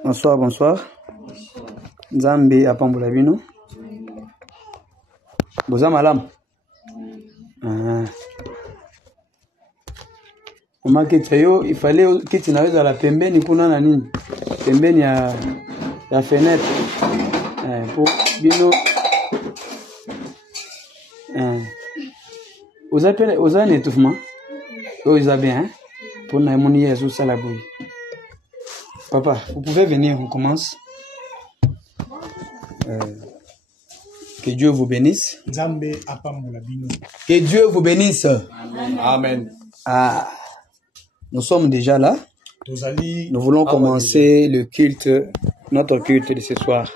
Bonsoir, bonsoir. Nzambe apambola bino. Boza malam. Mama Ketsayo, il fallait que tu n'avais à la pembeni kuna na nini? Pembeni ya fenêtre. Pour bino. Vous avez un étouffement? Vous avez bien, hein? Pour naimoni Yesu salaboui. Papa, vous pouvez venir, on commence. Que Dieu vous bénisse. Que Dieu vous bénisse. Amen. Ah, nous sommes déjà là. Nous voulons commencer le culte, notre culte de ce soir.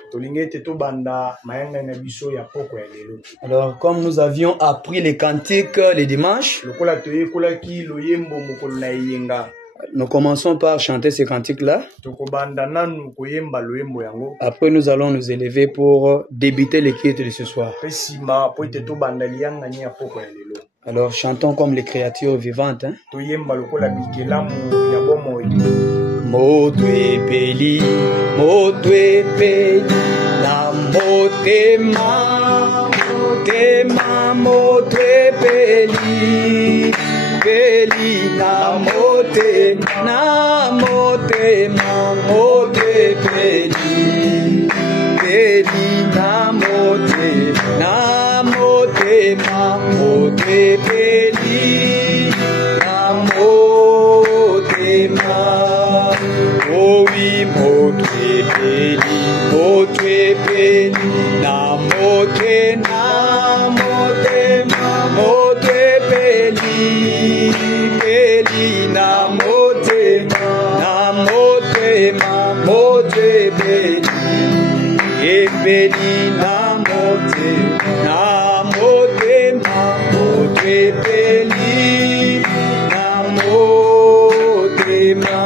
Alors, comme nous avions appris les cantiques les dimanches, nous commençons par chanter ces cantiques-là. Après, nous allons nous élever pour débuter le culte de ce soir. Alors, chantons comme les créatures vivantes. Hein? Motwe peli, la motema, motwe peli, na motema, motwe peli, na motema, motwe peli, na motema. Oh oui, motwe peli, na motema, motwe peli, na motema, motwe peli, peli, na motema, motwe peli, na motema.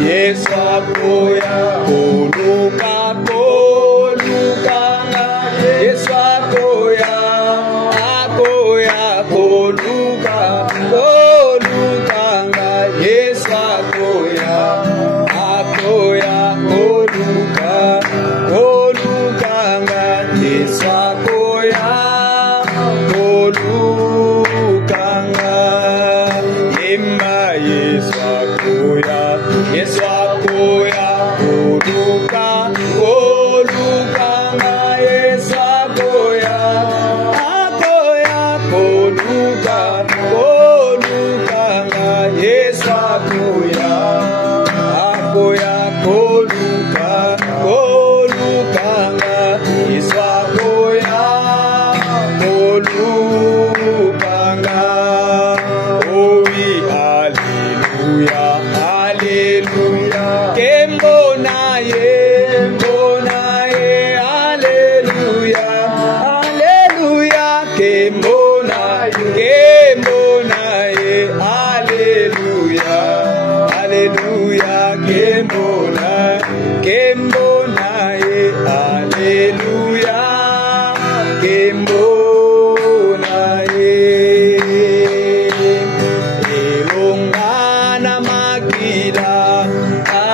Yesu akoya, koluka, Yesu akoya, koluka, Yesu akoya, koluka, Yesu akoya, koluka, Emma Yesu akoya, Yesu akoya, koluka, Yesu akoya, koluka, Yesu akoya, koluka, Yesu akoya, koluka. Oh oui, alléluia, alléluia. Kembonaye, alléluia, alléluia. Kembonaye, alléluia, alléluia. Kembonaye, alléluia, Kembonaye. Elongana makila,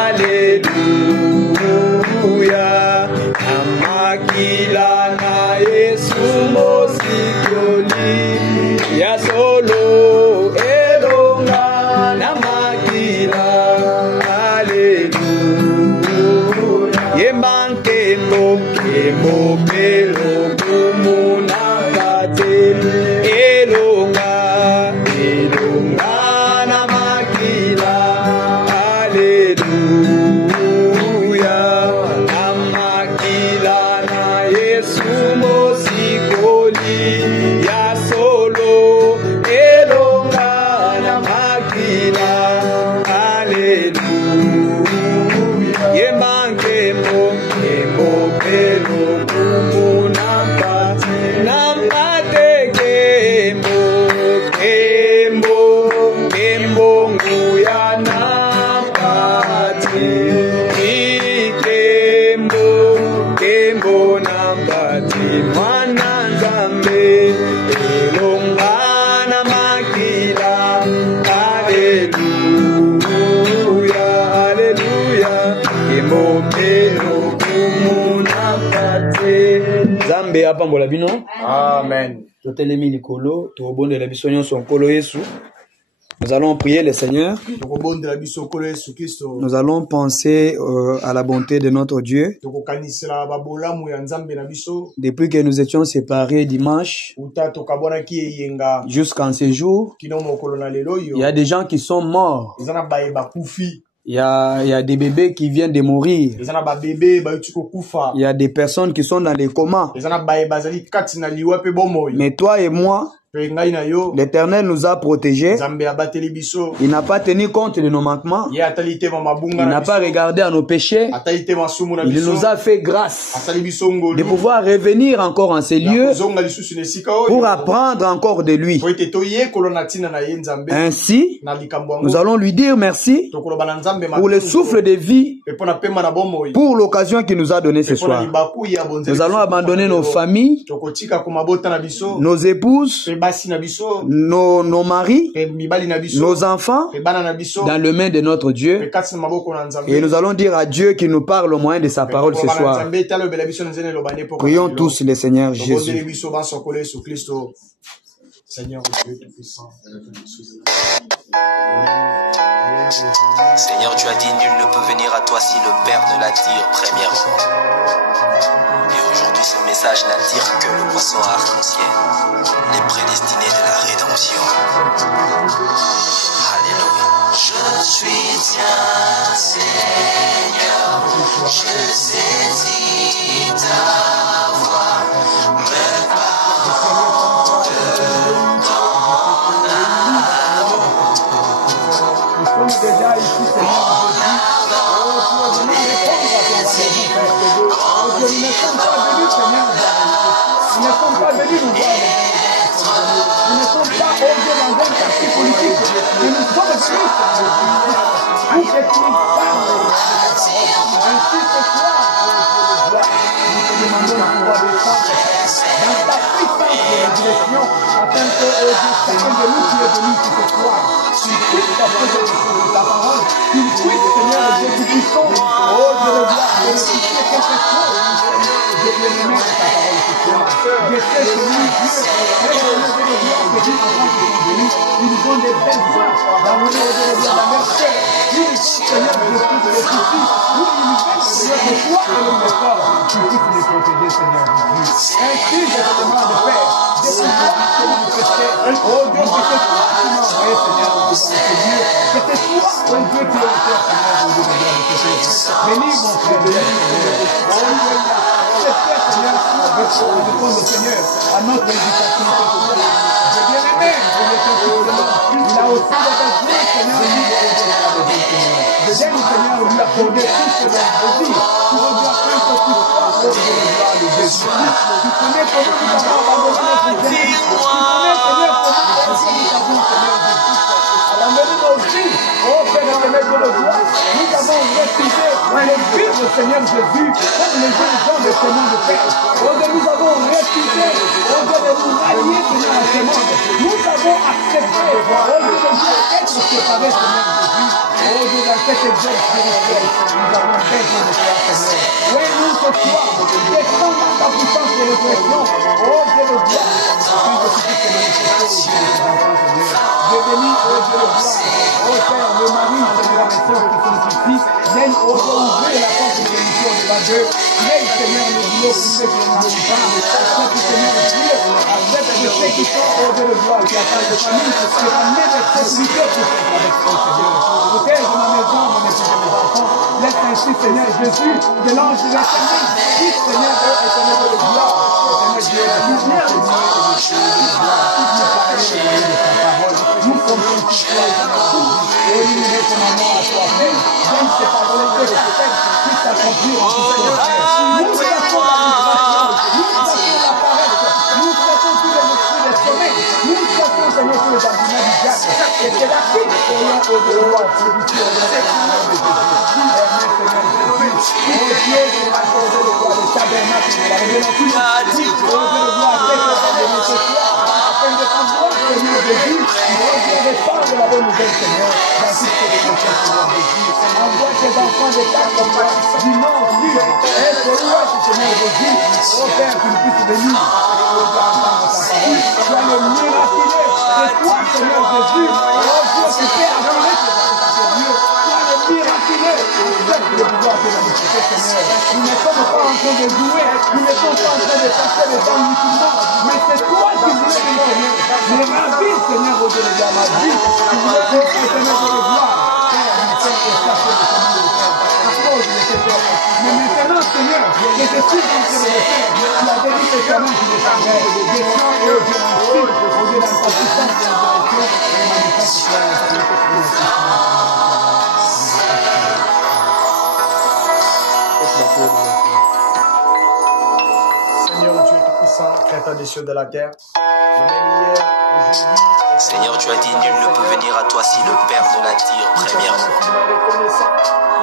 alléluia, amakila na Yesu mosikioli ya solo. Elongana makila, alléluia, yembankemo pelo kumuna kate. Elongana makila, alléluia, amakila na Yesu mosikoli ya solo. Elongana makila, alléluia, yembankemo pelo kumuna kate. Nampate kembo, Zambe apambola bino. Amen. Totelemi likolo, tobondela biso nyonso nkolo Yesu. Nous allons prier le Seigneur. Nous allons penser à la bonté de notre Dieu. Depuis que nous étions séparés dimanche jusqu'en ce jour, il y a des gens qui sont morts. Il y a des bébés qui viennent de mourir. Il y a des personnes qui sont dans les comas. Mais toi et moi, l'Éternel nous a protégés. Il n'a pas tenu compte de nos manquements. Il n'a pas regardé à nos péchés. Il nous a fait grâce de pouvoir revenir encore en ces lieux pour apprendre encore de lui. Ainsi, nous allons lui dire merci pour le souffle de vie, pour l'occasion qu'il nous a donné ce soir. Nous allons abandonner nos familles, nos épouses, nos maris, nos enfants dans le main de notre Dieu. Et nous allons dire à Dieu qu'il nous parle au moyen de sa parole ce soir. Prions tous le Seigneur Jésus. Seigneur Seigneur, tu as dit nul ne peut venir à toi si le Père ne l'attire premièrement. Et aujourd'hui ce message n'attire que le poisson arc-en-ciel, les prédestinés de la rédemption. Alléluia. Je suis tien, Seigneur, je saisis ta voix, me parle de ton amour. Nous sommes déjà ici, Seigneur. Nous ne sommes pas venus, Seigneur. Nous ne sommes pas venus nous voir. Nous ne sommes pas organisés dans un parti politique. Mais nous sommes venus, Seigneur. Pour que tu nous parles. Ainsi ce soir, nous te demandons le pouvoir de ça. Dans ta puissance de direction, afin que chacun de nous qui est venu ici ce soir, tu puisses t'apporter ta parole, tu puisses, Seigneur, Dieu Tout-Puissant, oh Dieu de gloire, bénéficier quelque chose. Je viens de mettre ta parole ce soir. Je sais que nous, Dieu, et le Dieu de gloire, que Dieu enfants qui sont venus, ils nous donnent des belles voix dans le nom de Dieu, dans leur cœur. Ils nous disent, Seigneur, je puisse les soucis. Oui, ils nous disent, Seigneur, que toi et le corps, tu puisses les protéger, Seigneur Jésus. Ainsi, je te demande de faire. De pouvoir te manifester. Oh Dieu, que c'est toi qui m'as envoyé, Seigneur, dans ce Dieu. Que c'est toi, oh Dieu, qui es encore, Seigneur, au Dieu de gloire. Bénis mon frère, bénis mon Seigneur. Oh Dieu, j'espère, Seigneur, répondre, Seigneur, à notre invitation ce soir. Je bien aimé, je le sais simplement. Il a aussi de ta grâce, Seigneur, lui, je viens, Seigneur, lui accorder tout ce dont je dis. Tu regardes un peu plus fort, oh Dieu de gloire, le Jésus. Tu connais comment nous avons abandonné notre vie. Tu connais, Seigneur, comment nous avons, Seigneur, abandonné nos vies. Oh Père éternel de nos gloires, nous avons refusé le vie du Seigneur Jésus comme les jeunes gens de ce monde, Père. Oh Dieu, nous avons refusé, oh Dieu, de nous rallier, Seigneur, à ce monde. Nous avons accepté, oh Dieu, d'être séparés, Seigneur Jésus. Oh Dieu, dans cet exemple spirituel, nous avons besoin de toi, Seigneur. Oui, nous, ce soir, descends dans ta puissance de résurrection. Oh Dieu de gloire, afin que tu puisses te manifester, Seigneur. Je bénis, oh Dieu de gloire. Oh Père, le mari, Seigneur, les sœurs qui sont ici, viennent, oh Dieu, ouvrir la porte de l'émission devant Dieu. Viens, Seigneur, le boulot pour ceux qui ont besoin de temps. Afin que, Seigneur, Dieu, accepte de ceux qui sont, oh Dieu de gloire, qui attendent de famille, qui ramènent de sécurité pour faire avec toi, Seigneur. Protège ma maison, mon épouse et mes enfants. Laisse ainsi, Seigneur Jésus, de l'ange de l'éternel. Dis, Seigneur, éternel de gloire. Éternel Dieu, nous viens de Dieu et de Dieu de gloire. Toutes nos paroles de ta parole. Nous comptons sur toi, Seigneur. Et nous nous recommandons à toi, Père. Donne ces paroles que le Père puisse s'accomplir en tout temps. Nous traitons la libération. Nous traitons la paresse. Nous traitons tous les esprits de sommeil. Nous traitons, Seigneur, tous les arguments du diable. Et c'est la fille de Seigneur au devoir. C'est du Seigneur de Jésus. Amen, Seigneur Jésus. Tout ce qui est de la cause de gloire. tabernacle de la révélation. Oui, je veux voir avec le Seigneur ce soir, afin de pouvoir, Seigneur Jésus, répandre la bonne nouvelle, Seigneur, dans toutes les chrétiens, Seigneur Jésus. Envoie tes enfants de ta campagne, du nord, sud, est, l'ouest, Seigneur Jésus. Oh Père, tu puisses venir. Tu as le miraculé de toi, Seigneur Jésus. Oh Dieu, tu fais adorer tes enfants, Dieu. Tu as le miraculé de pouvoir te manifester, Seigneur. Nous ne sommes pas en train de jouer, nous ne sommes pas en train de passer le temps musulman, mais c'est toi qui voulais venir, Seigneur. Mais ma vie, Seigneur, au Dieu de ma vie, tu voulais venir, Seigneur, de le voir. Père, nous sommes esclaves de ta main, à cause de tes pères. Mais maintenant, Seigneur, je te suis en train de le faire. Tu as béni tes serments qui les t'envoient. Descends et au Dieu merci, au Dieu dans ta puissance et en direction, et manifeste-toi en ta Seigneur Dieu Tout-Puissant, Créateur des cieux de la terre, Seigneur, tu as dit, nul ne peut venir à toi si le Père ne l'attire premièrement.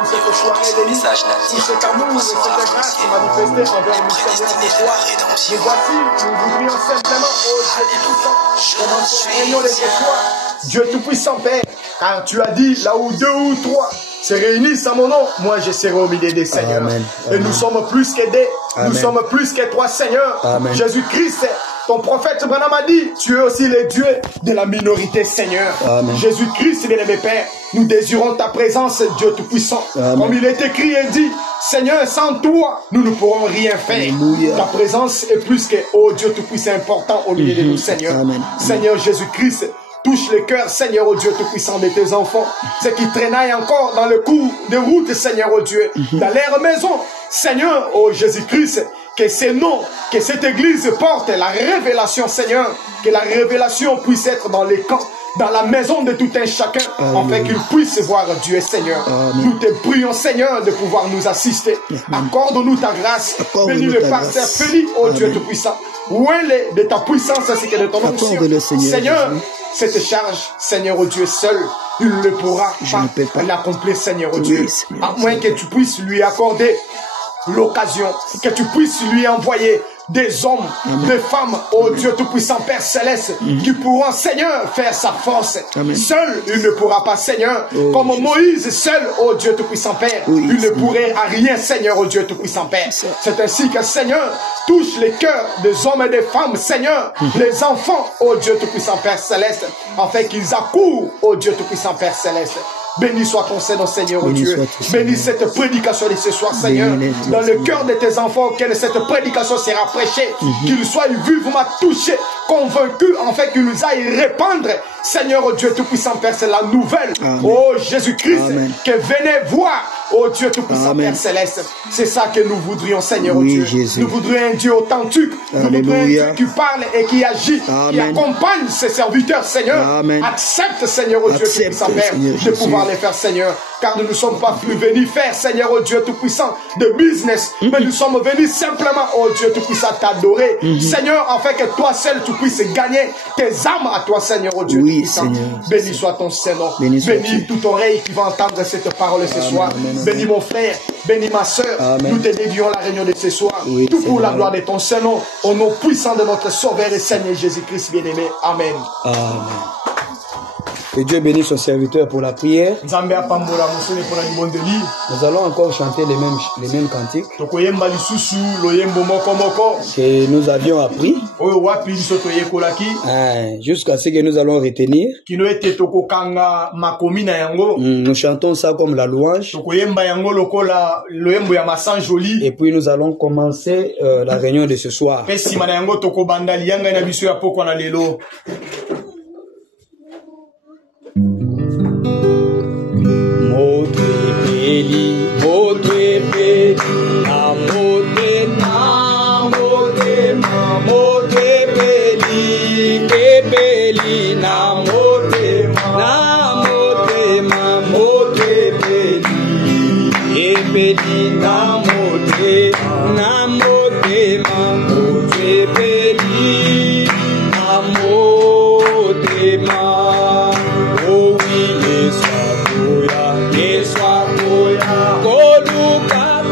Et aujourd'hui, ce message n'attire que le poisson arc-en-ciel, les prédestinés de la rédemption. Alléluia, Dieu Tout-Puissant, Père, car tu as dit, là où deux ou trois se réunissent à mon nom, moi je serai au milieu des seigneurs. Amen. Et nous sommes plus qu'aidés, nous sommes plus que toi, Seigneur. Jésus-Christ, ton prophète Branham a dit, tu es aussi le Dieu de la minorité, Seigneur. Jésus-Christ, bien-aimé Père, nous désirons ta présence, Dieu Tout-Puissant. Comme il est écrit et dit, Seigneur, sans toi, nous ne pourrons rien faire. Alléluia. Ta présence est plus que, oh Dieu Tout-Puissant, important au milieu de nous, Seigneur. Seigneur Jésus-Christ, touche le cœur, Seigneur, oh Dieu Tout-Puissant, de tes enfants. Ceux qui traînaillent encore dans le cours de route, Seigneur, oh Dieu, dans leur maison. Seigneur, oh Jésus-Christ, que ces noms, que cette église porte la révélation, Seigneur. Que la révélation puisse être dans les camps, dans la maison de tout un chacun, afin qu'il puisse voir Dieu, Seigneur. Nous te prions, Seigneur, de pouvoir nous assister. Accorde-nous ta grâce. Bénis le pasteur Félix, oh Dieu Tout-Puissant. Où est de ta puissance ainsi que de ton onction. Seigneur, cette charge, Seigneur, oh Dieu, seul, il ne pourra pas l'accomplir, Seigneur, oh Dieu. À moins que tu puisses lui accorder l'occasion, que tu puisses lui envoyer des hommes, des femmes, oh Dieu Tout-Puissant, Père Céleste, qui pourront, Seigneur, faire sa force. Seul, il ne pourra pas, Seigneur. Comme Moïse, seul, oh Dieu Tout-Puissant, Père, il ne pourrait à rien, Seigneur, oh Dieu Tout-Puissant, Père. C'est ainsi que, Seigneur, touche les cœurs des hommes et des femmes, Seigneur, les enfants, oh Dieu Tout-Puissant, Père Céleste, afin qu'ils accourent, oh Dieu Tout-Puissant, Père Céleste. Béni soit ton Seigneur, Seigneur, oh Dieu. Bénis cette prédication de ce soir, Seigneur. Dans le cœur de tes enfants, que cette prédication sera prêchée. Qu'ils soient vivement touchés, convaincus, afin qu'ils nous aillent répandre. Seigneur, oh Dieu Tout-Puissant, Père, c'est la nouvelle. Oh Jésus-Christ, que venez voir. Oh Dieu Tout-Puissant, Père Céleste. C'est ça que nous voudrions, Seigneur, oh Dieu. Nous voudrions un Dieu authentique. Nous voudrions un Dieu qui parle et qui agit, qui accompagne ses serviteurs, Seigneur. Accepte, Seigneur, oh Dieu Tout-Puissant, Père, de pouvoir les faire, Seigneur. Car nous ne sommes pas venus faire, Seigneur, oh Dieu Tout-Puissant, de business. Mais nous sommes venus simplement, oh Dieu Tout-Puissant, t'adorer. Seigneur, afin que toi seul, tu puisses gagner tes âmes à toi, Seigneur, oh Dieu Tout-Puissant. Béni soit ton Seigneur. Bénis toute oreille qui va entendre cette parole ce soir. Bénis mon frère, bénis ma soeur. Nous te dédions la réunion de ce soir. Tout pour la gloire de ton Saint-Nom. Au nom puissant de notre Sauveur et Seigneur Jésus-Christ bien-aimé. Amen. Que Dieu bénisse son serviteur pour la prière. Nous allons encore chanter les mêmes cantiques que nous avions appris jusqu'à ce que nous allons retenir. Nous chantons ça comme la louange. Et puis nous allons commencer la réunion de ce soir. Koluka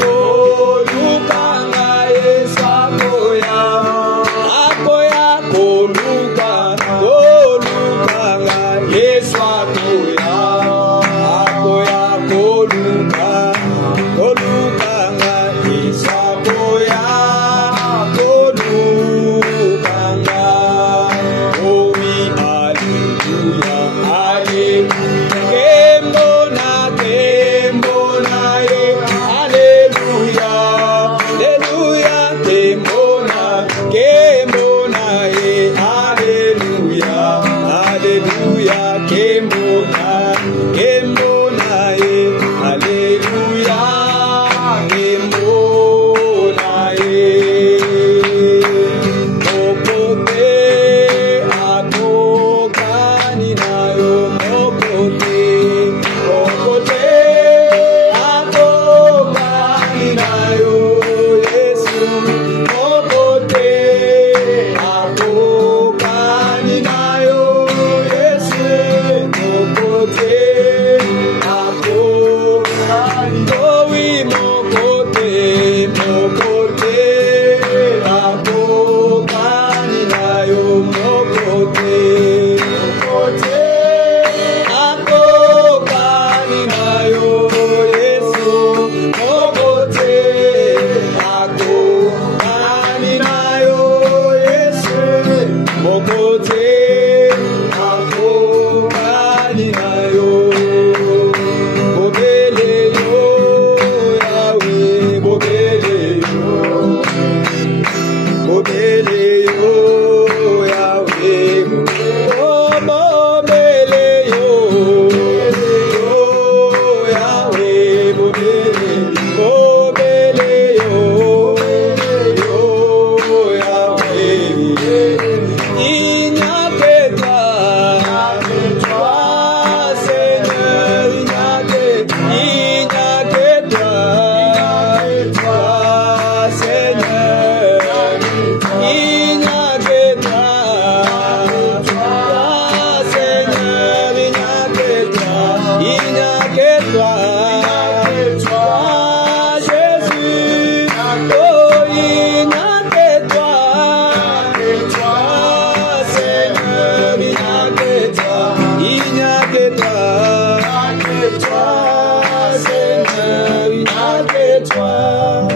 que toi, Seigneur, il n'y a que toi.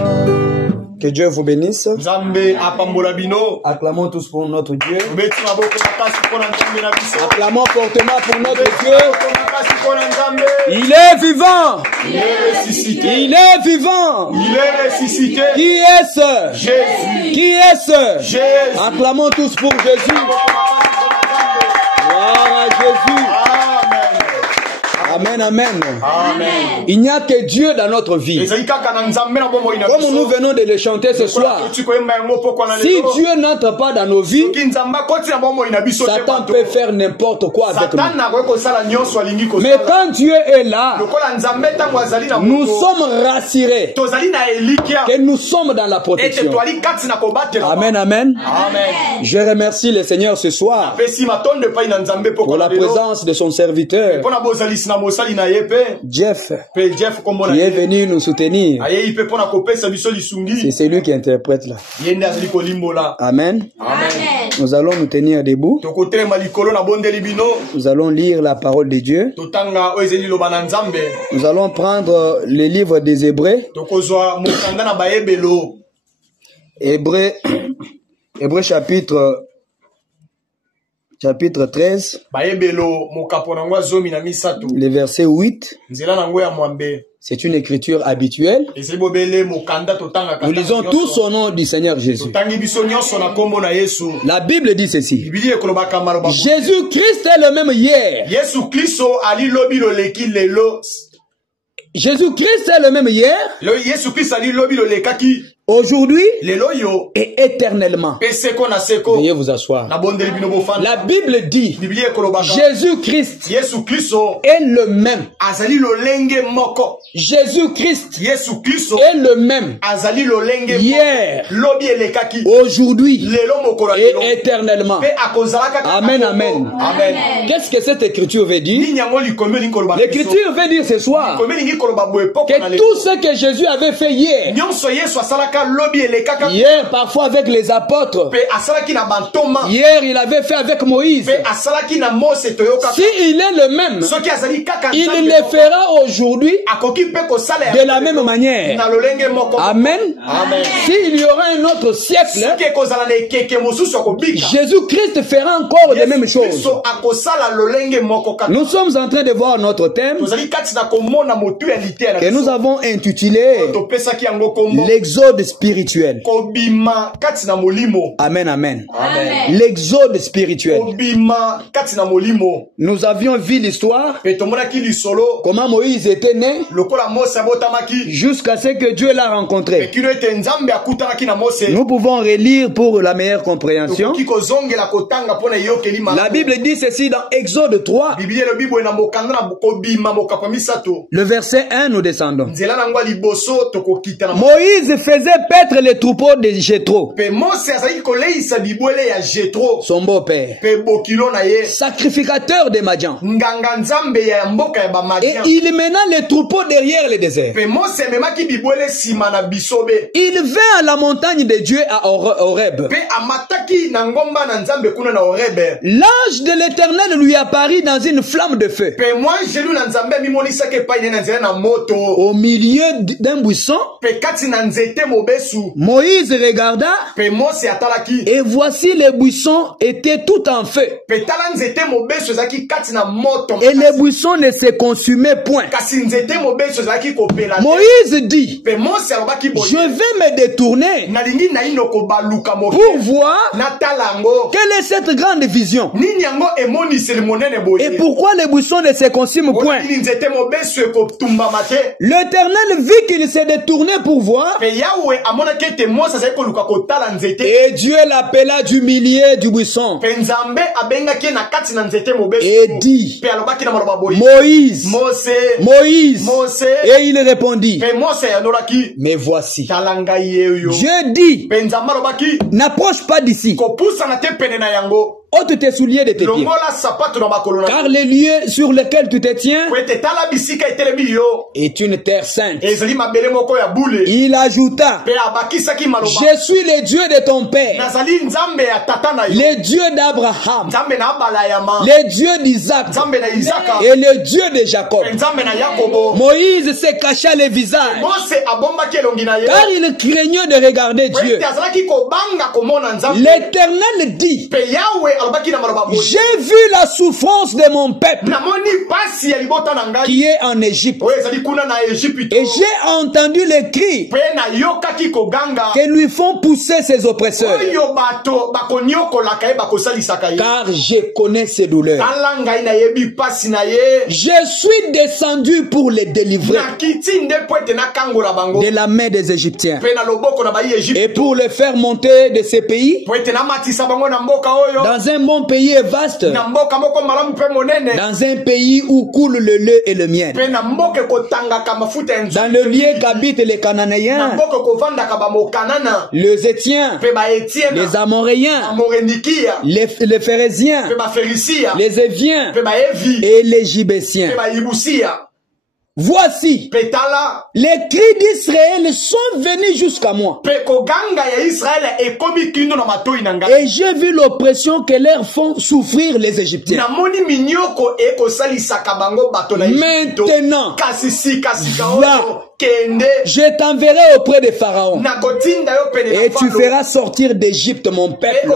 Que Dieu vous bénisse. Nzambe apambola bino. Acclamons tous pour notre Dieu. Beti maboko makasi pona Nzambe na biso. Acclamons fortement pour notre Dieu. Makasi pona Nzambe. Il est vivant. Il est ressuscité. Il est vivant. Il est ressuscité. Qui est-ce? Jésus. Qui est-ce? Jésus. Acclamons tous pour Jésus. Gloire à Jésus. Amen, amen. Amen. Il n'y a que Dieu dans notre vie. Comme nous venons de le chanter ce soir, si Dieu n'entre pas dans nos vies, Satan peut faire n'importe quoi avec nous. Mais quand Dieu est là, nous sommes rassurés que nous sommes dans la protection. Amen, amen. Je remercie le Seigneur ce soir pour la présence de son serviteur Jeff, qui est venu nous soutenir. C'est celui qui interprète là. Amen. Nous allons nous tenir debout. Nous allons lire la parole de Dieu. Nous allons prendre le livre des Hébreux. Hébreux chapitre 13, le verset 8, c'est une écriture habituelle. Nous lisons tous au nom du Seigneur Jésus. La Bible dit ceci. Jésus-Christ est le même hier. Jésus-Christ est le même hier. Aujourd'hui et éternellement. Veuillez vous asseoir. La Bible dit Jésus-Christ est le même. Jésus-Christ est le même hier, aujourd'hui et éternellement. Amen, amen. Qu'est-ce que cette écriture veut dire? L'écriture veut dire ce soir que tout ce que Jésus avait fait hier, hier parfois avec les apôtres, hier il avait fait avec Moïse, si il est le même, il le fera aujourd'hui de la même manière. Amen. S'il y aura un autre siècle, Jésus-Christ fera encore les mêmes choses. Nous sommes en train de voir notre thème que nous avons intitulé l'exode spirituel. Amen, amen. L'exode spirituel. Nous avions vu l'histoire, comment Moïse était né, jusqu'à ce que Dieu l'a rencontré. Nous pouvons relire pour la meilleure compréhension. La Bible dit ceci dans Exode 3, le verset 1, nous descendons. Moïse faisait paître les troupeaux de Jéthro, son beau-père, sacrificateur de Madian, et il mena les troupeaux derrière le désert. Il vint à la montagne de Dieu à Horeb. L'ange de l'Éternel lui apparut dans une flamme de feu, au milieu d'un buisson. Moïse regarda, et voici les buissons étaient tout en feu, et les buissons ne se consumaient point. Moïse dit, je vais me détourner pour voir quelle est cette grande vision et pourquoi les buissons ne se consument point. L'Éternel vit qu'il s'est détourné pour voir, et Dieu l'appela du milieu du buisson et dit, Moïse, Moïse. Et il répondit, mais voici. Dieu dit, n'approche pas d'ici, ôte tes souliers de tes pieds. Car les lieux sur lesquels tu te tiens est une terre sainte. Il ajouta, je suis le Dieu de ton père, le Dieu d'Abraham, le Dieu d'Isaac et le Dieu de Jacob. Moïse se cacha le visage car il craignait de regarder Dieu. L'Éternel dit, j'ai vu la souffrance de mon peuple qui est en Égypte et j'ai entendu les cris que lui font pousser ses oppresseurs, car je connais ses douleurs. Je suis descendu pour les délivrer de la main des Égyptiens et pour les faire monter de ces pays dans un bon pays et vaste, dans un pays où coule le lait et le miel, dans le lieu qu'habitent les Cananéens, les Étiens, les Amoréens, les Phérésiens, les Éviens et les Gibéciens. Voici, les cris d'Israël sont venus jusqu'à moi. Et j'ai vu l'oppression que leur font souffrir les Égyptiens. Maintenant, va, je t'enverrai auprès de Pharaon et tu feras sortir d'Égypte mon peuple,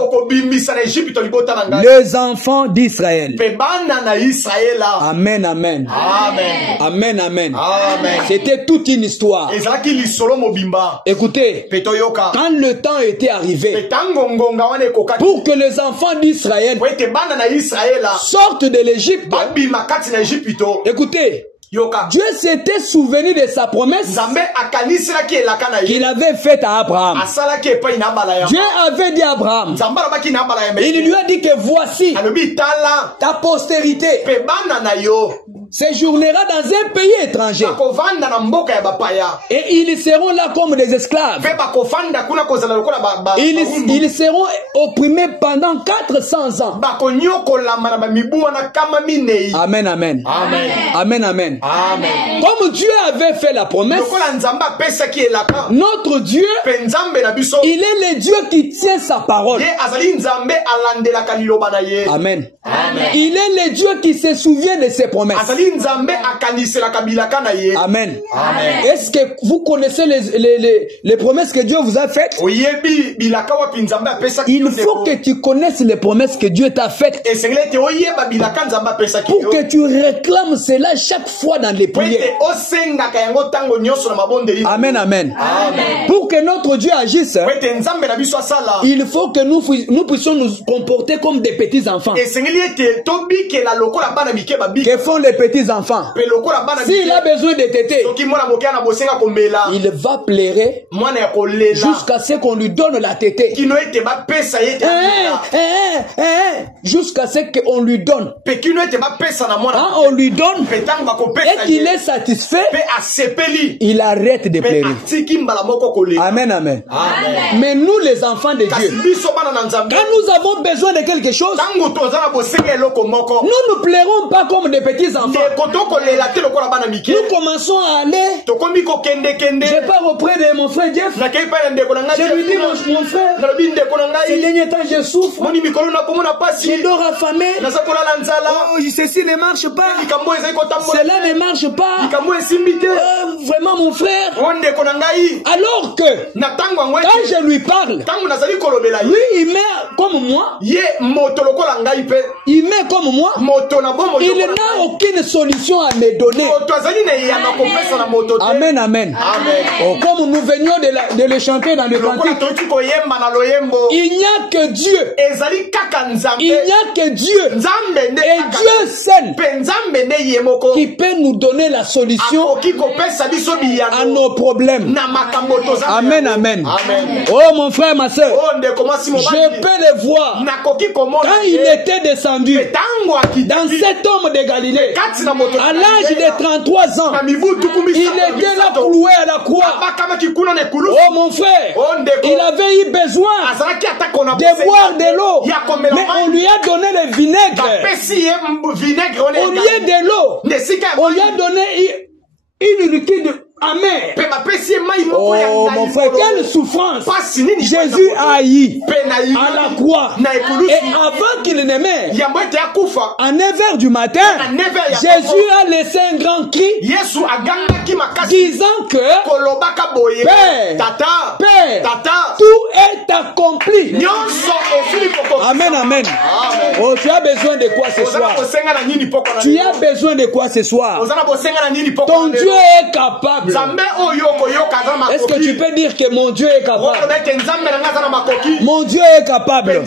les enfants d'Israël. Amen, amen. Amen, amen. C'était toute une histoire. Écoutez, quand le temps était arrivé pour que les enfants d'Israël sortent de l'Égypte, écoutez, Dieu s'était souvenu de sa promesse qu'il avait faite à Abraham. Dieu avait dit à Abraham, il lui a dit que voici ta postérité séjournera dans un pays étranger et ils seront là comme des esclaves. Ils seront opprimés pendant 400 ans. Amen, amen. Amen, amen. Amen. Comme Dieu avait fait la promesse, notre Dieu, il est le Dieu qui tient sa parole. Amen. Amen. Il est le Dieu qui se souvient de ses promesses. Amen. Amen. Est-ce que vous connaissez les promesses que Dieu vous a faites? Il faut que tu connaisses les promesses que Dieu t'a faites pour que tu réclames cela chaque fois dans les prières. Amen, amen. Amen. Pour que notre Dieu agisse, il faut que nous puissions nous comporter comme des petits enfants. Que font les petits enfants? S'il a besoin de téter, il va pleurer jusqu'à ce qu'on lui donne la tétée. Jusqu'à ce qu'on lui donne. Quand on lui donne et qu'il est satisfait, il arrête de pleurer. Amen, amen. Mais nous les enfants de Dieu, quand nous avons besoin de quelque chose, nous ne pleurons pas comme des petits enfants. Nous commençons à aller. Je pars auprès de mon frère Jeff. Je lui dis, mon frère, ces derniers temps je souffre. Je dors affamé. Oh, ceci ne marche pas. Cela ne marche pas. Vraiment mon frère. Alors que quand je lui parle, lui il met comme moi. Il met comme moi. Il n'a aucune solution à me donner. Amen, amen. Oh, comme nous venions de le chanter dans le cantique, il n'y a que Dieu. Il n'y a que Dieu. Et Dieu seul qui peut nous donner la solution à nos problèmes. Amen, amen. Oh mon frère, ma soeur, je peux le voir. Quand il était descendu dans cet homme de Galilée, à l'âge de 33 ans. Il était là cloué à la croix. Oh mon frère, il avait eu besoin de boire de l'eau. Mais on lui a donné le vinaigre. On lui a de l'eau. On lui a donné une liquide amer. Oh mon frère, quelle souffrance Jésus a eu à la croix. Et avant qu'il ne meure, à 9h du matin, Jésus a laissé un grand cri disant que Père, tout est accompli. Amen, amen. Oh, tu as besoin de quoi ce soir? Tu as besoin de quoi ce soir? Ton Dieu est capable. Est-ce que tu peux dire que mon Dieu est capable? Mon Dieu est capable.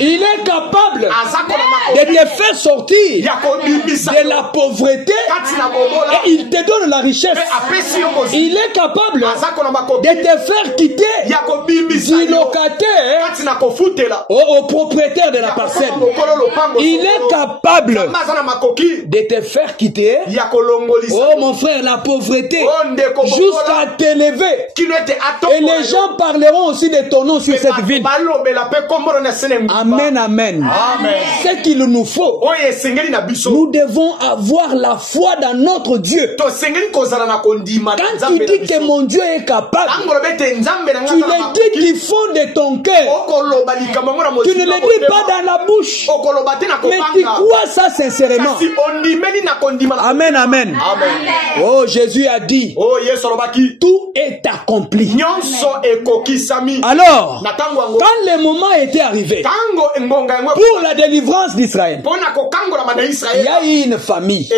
Il est capable de te faire sortir de la pauvreté et il te donne la richesse. Il est capable de te faire quitter du locataire au propriétaire de la parcelle. Il est capable de te faire quitter, oh mon frère, la pauvreté jusqu'à t'élever. Et les gens parleront aussi de ton nom sur cette ville. Amen, amen. Ce qu'il nous faut, nous devons avoir la foi dans notre Dieu. Quand tu dis que mon Dieu est capable, tu le dis du fond de ton cœur. Tu ne le dis pas dans la bouche, mais tu crois ça sincèrement. Amen, amen. Oh, Jésus a dit, tout est accompli. Alors, quand le moment était arrivé pour la délivrance d'Israël, il y a eu une famille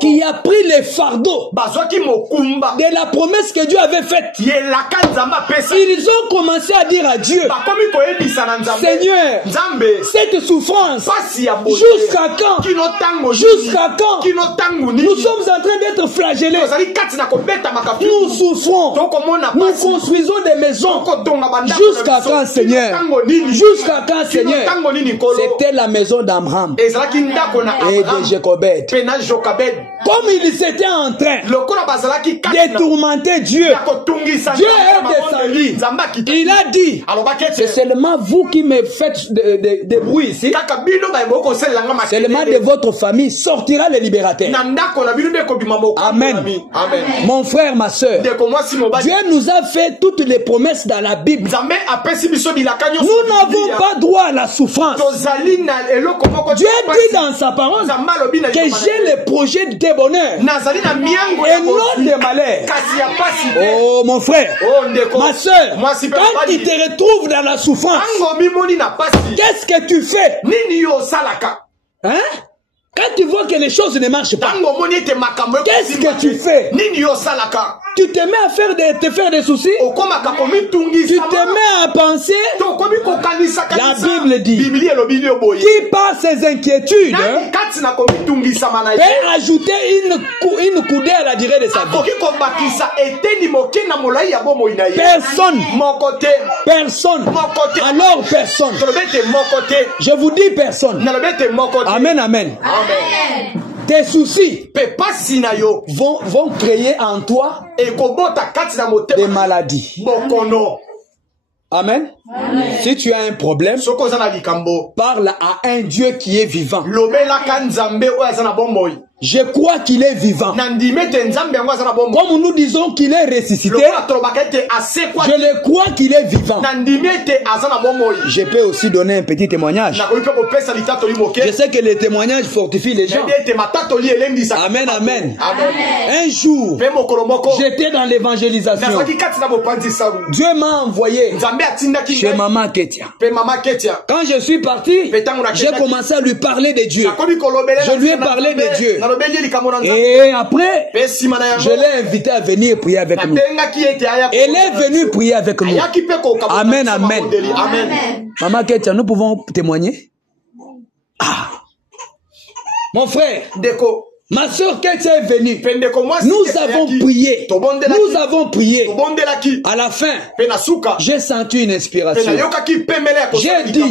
qui a pris les fardeaux de la promesse que Dieu avait faite. Ils ont commencé à dire à Dieu, Seigneur, cette souffrance, jusqu'à quand? Jusqu'à quand? Nous sommes en train d'être flagellés. Nous souffrons. Nous construisons des maisons. Jusqu'à quand, Seigneur? Jusqu'à quand, Seigneur? C'était la maison d'Abraham et de Jochebed. Comme ils étaient en train de tourmenter Dieu, Dieu est descendu. Il a dit, c'est seulement vous qui me faites de bruit ici. Seulement de votre famille sortira le libérateur. Amen. Mon frère, ma soeur, Dieu nous a fait toutes les promesses dans la Bible. Nous n'avons pas droit à la souffrance. Dieu dit dans sa parole que j'ai le projet de bonheur et non de malheur. Oh mon frère, ma soeur, quand tu te retrouves dans la souffrance, qu'est-ce que tu fais? Hein? Quand tu vois que les choses ne marchent pas, qu'est-ce que tu fais? Tu te mets à te faire des soucis. Tu te mets à penser. La Bible dit, qui par ses inquiétudes peut ajouter une coudée à la durée de sa vie. Personne. Alors personne. Je vous dis personne. Amen, amen. Tes soucis vont créer en toi des maladies. Amen. Si tu as un problème, parle à un Dieu qui est vivant. Je crois qu'il est vivant. Comme nous disons qu'il est ressuscité, je le crois qu'il est vivant. Je peux aussi donner un petit témoignage. Je sais que les témoignages fortifient les gens. Amen, amen. Un jour, j'étais dans l'évangélisation. Dieu m'a envoyé chez Maman Ketia. Quand je suis parti, j'ai commencé à lui parler de Dieu. Je lui ai parlé de Dieu. Et après, je l'ai invité à venir prier avec nous. Elle est venue prier avec nous. Amen, amen. Maman Ketia, nous pouvons témoigner? Ah. Mon frère, Ma soeur Ketia est venue. Nous avons prié. Nous avons prié. À la fin, j'ai senti une inspiration. J'ai dit,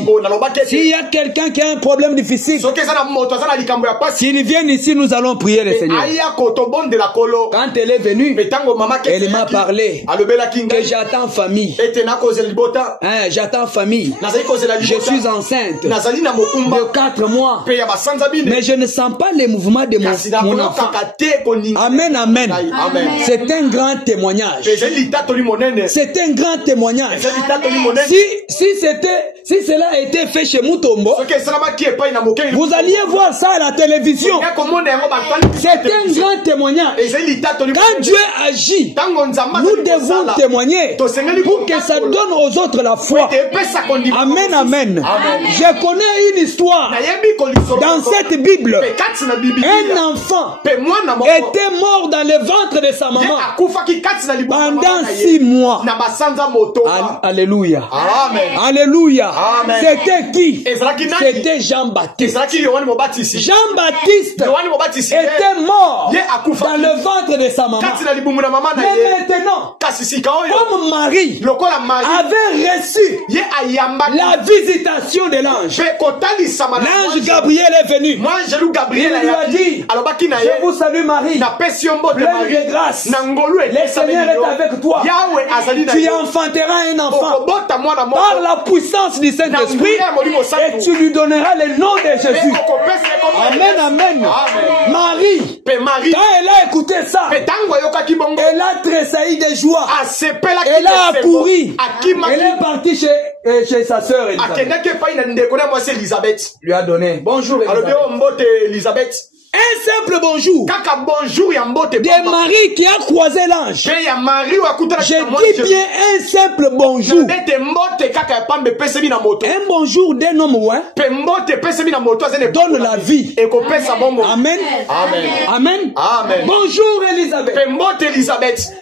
s'il y a quelqu'un qui a un problème difficile, s'il vient ici, nous allons prier le Seigneur. Quand elle est venue, elle m'a parlé que j'attends famille. Hein, j'attends famille. Je suis enceinte de 4 mois. Mais je ne sens pas les mouvements de mon enfant. Amen, amen. C'est un grand témoignage. C'est un grand témoignage. Si cela a été fait chez Mutombo, vous alliez voir ça à la télévision. C'est un grand témoignage. Quand Dieu agit, nous devons témoigner pour que ça donne aux autres la foi. Amen, amen. Je connais une histoire dans cette Bible. Un enfant était mort dans le ventre de sa maman pendant 6 mois. Alléluia. Alléluia. C'était qui? C'était Jean-Baptiste. Jean-Baptiste était mort dans le ventre de sa maman. Mais maintenant, comme Marie avait reçu la visitation de l'ange, l'ange Gabriel est venu. Il lui a dit, je vous salue Marie, pleine de grâce, le Seigneur est avec toi. Tu enfanteras un enfant par la puissance du Saint-Esprit et tu lui donneras le nom de Jésus. Amen, amen. Marie, quand elle a écouté ça, elle a tressailli de joie. Elle a accouru. Elle est partie chez sa sœur Elisabeth. Lui a donné bonjour Elisabeth. Un simple bonjour de Marie qui a croisé l'ange. Je dis bien un simple bonjour. Un bonjour d'un homme donne la vie. Amen. Amen. Amen. Bonjour Elisabeth.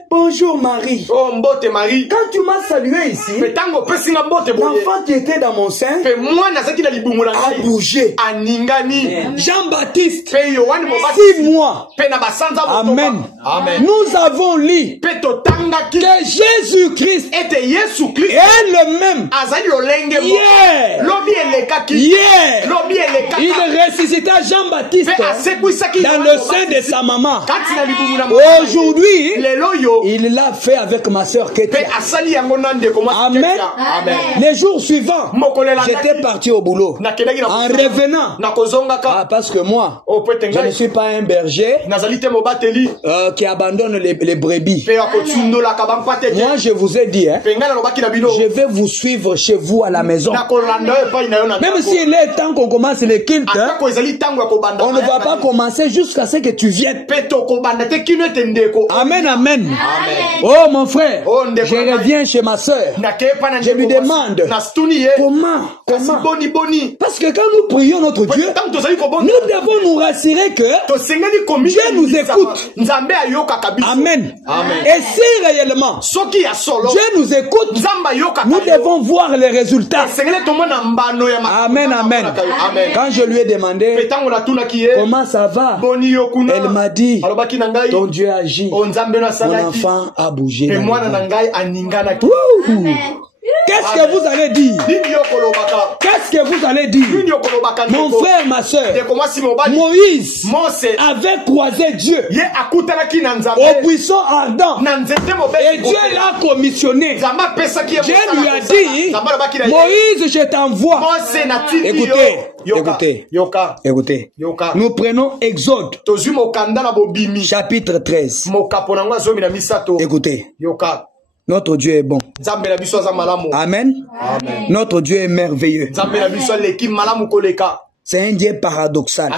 Bonjour Marie. Quand tu m'as salué ici, l'enfant qui était dans mon sein a bougé. Jean-Baptiste, 6 mois. Amen. Amen. Nous avons lu que Jésus-Christ est le même. Il ressuscita Jean-Baptiste dans le sein de sa maman. Aujourd'hui, il l'a fait avec ma soeur Ketia. Amen. Les jours suivants, j'étais parti au boulot. En revenant, parce que moi, je ne suis pas un berger qui abandonne les brebis. Moi, je vous ai dit, je vais vous suivre chez vous à la maison. Même s'il est temps qu'on commence les cultes, on ne va pas commencer jusqu'à ce que tu viennes. Amen, amen. Oh mon frère, je reviens chez ma soeur. Je lui demande comment. Parce que quand nous prions notre Dieu, nous devons nous rassurer que Dieu nous écoute. Amen. Et si réellement Dieu nous écoute, nous devons voir les résultats. Amen, amen. Quand je lui ai demandé comment ça va, elle m'a dit, ton Dieu agit, mon enfant a bougé. Qu'est-ce que vous allez dire? Qu'est-ce que vous allez dire? Mon frère, ma soeur, Moïse avait croisé Dieu au buisson ardent. Et Dieu l'a commissionné. Dieu lui a dit, Moïse, je t'envoie. Écoutez. Nous prenons Exode, chapitre 13. Écoutez. Notre Dieu est bon. Amen. Amen. Notre Dieu est merveilleux. C'est un Dieu paradoxal.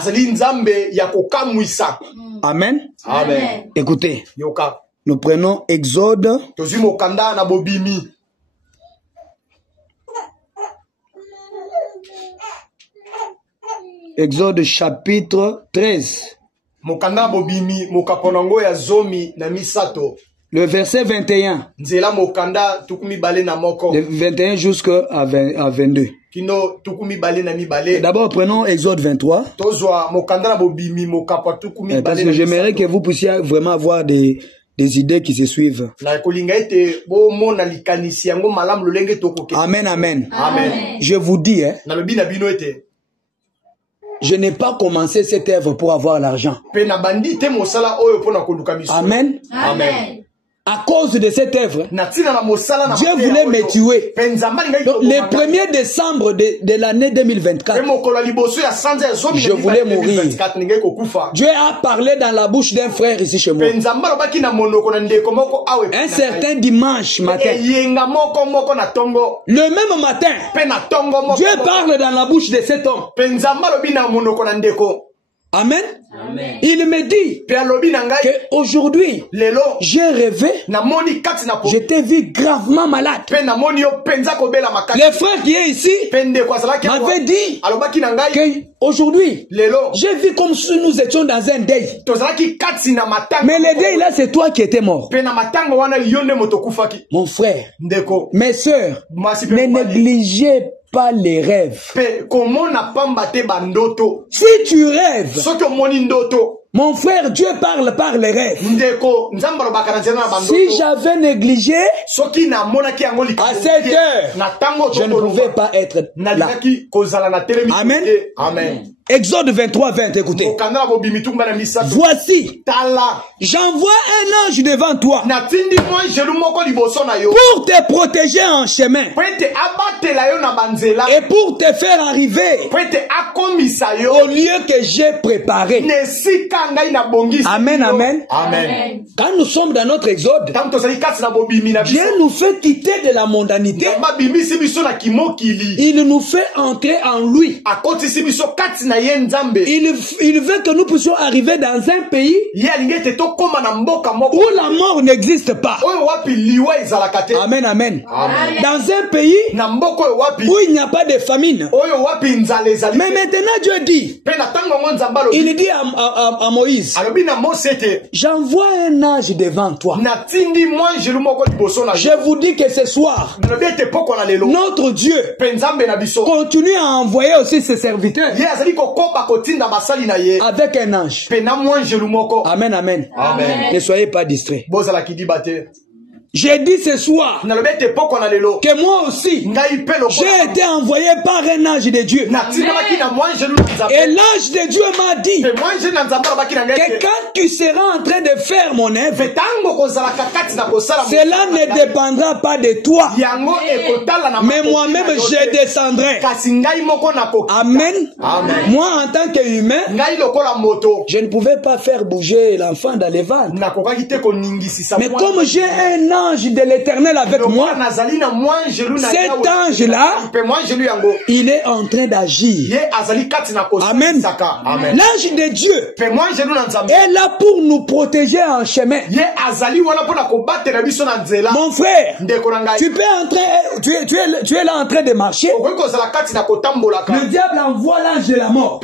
Amen. Amen. Écoutez. Nous prenons Exode. Exode chapitre 13. Le verset 21. Le 21 jusqu'à 22. D'abord, prenons Exode 23. Parce que j'aimerais que vous puissiez vraiment avoir des idées qui se suivent. Amen, amen. Amen. Je vous dis, hein, je n'ai pas commencé cette œuvre pour avoir l'argent. Amen. Amen. À cause de cette œuvre, Dieu voulait me tuer. Donc, le 1er décembre de l'année 2024, je voulais mourir. Dieu a parlé dans la bouche d'un frère ici chez moi. Un certain dimanche matin. Le même matin, Dieu parle dans la bouche de cet homme. Amen. Amen. Il me dit qu'aujourd'hui, j'ai rêvé, je t'ai vu gravement malade. Le frère qui est ici m'avait dit qu'aujourd'hui, j'ai vu comme si nous étions dans un deuil. Mais le deuil là, c'est toi qui étais mort. Mon frère, mes sœurs, ne négligez pas les rêves. Si tu rêves, mon frère, Dieu parle par les rêves. Si j'avais négligé, à cette heure, je ne pouvais pas être là. Amen. Amen. Exode 23, 20, écoutez. Voici, j'envoie un ange devant toi pour te protéger en chemin et pour te faire arriver au lieu que j'ai préparé. Amen, amen. Amen. Quand nous sommes dans notre exode, Dieu nous fait quitter de la mondanité. Il nous fait entrer en lui. Il veut que nous puissions arriver dans un pays où la mort n'existe pas. Amen, amen. Dans un pays où il n'y a pas de famine. Mais maintenant Dieu dit, il dit à Moïse, j'envoie un ange devant toi. Je vous dis que ce soir, notre Dieu continue à envoyer aussi ses serviteurs avec un ange. Amen, amen. Ne soyez pas distraits. J'ai dit ce soir que moi aussi, j'ai été envoyé par un ange de Dieu. Et l'ange de Dieu m'a dit que quand tu seras en train de faire mon œuvre, cela ne dépendra pas de toi, mais moi-même je descendrai. Amen. Moi en tant qu'humain, je ne pouvais pas faire bouger l'enfant dans les ventres. Mais comme j'ai un ange de l'Éternel avec moi, cet ange-là, il est en train d'agir. Amen. L'ange de Dieu est là pour nous protéger en chemin. Mon frère, tu es là en train de marcher. Le diable envoie l'ange de la mort.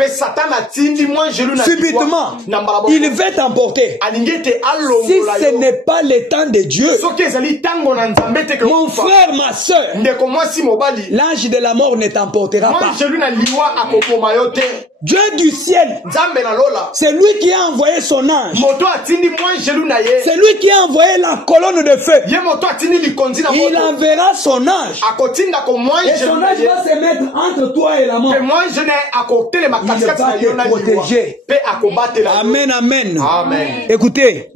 Subitement, il veut t'emporter. Si ce n'est pas le temps de Dieu, mon frère, ma soeur, l'ange de la mort ne t'emportera pas. Dieu du ciel, c'est lui qui a envoyé son ange. C'est lui qui a envoyé la colonne de feu. Il enverra son ange. Et son ange va se mettre entre toi et la mort. Il va te protéger. Amen, amen. Écoutez,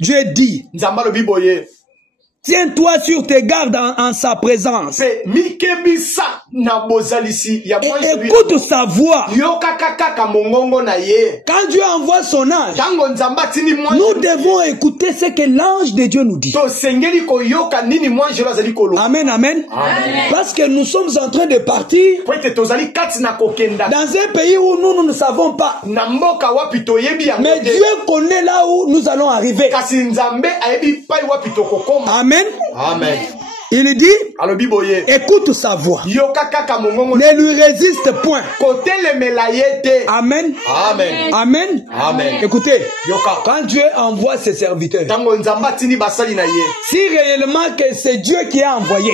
Dieu dit, tiens-toi sur tes gardes en sa présence. Et écoute sa voix. Quand Dieu envoie son ange, nous devons écouter ce que l'ange de Dieu nous dit. Amen, amen. Parce que nous sommes en train de partir dans un pays où nous ne savons pas. Mais Dieu connaît là où nous allons arriver. Amen. Amen. Il dit, écoute sa voix. Ne lui résiste point. Amen. Amen. Amen. Amen. Écoutez, quand Dieu envoie ses serviteurs, si réellement que c'est Dieu qui a envoyé,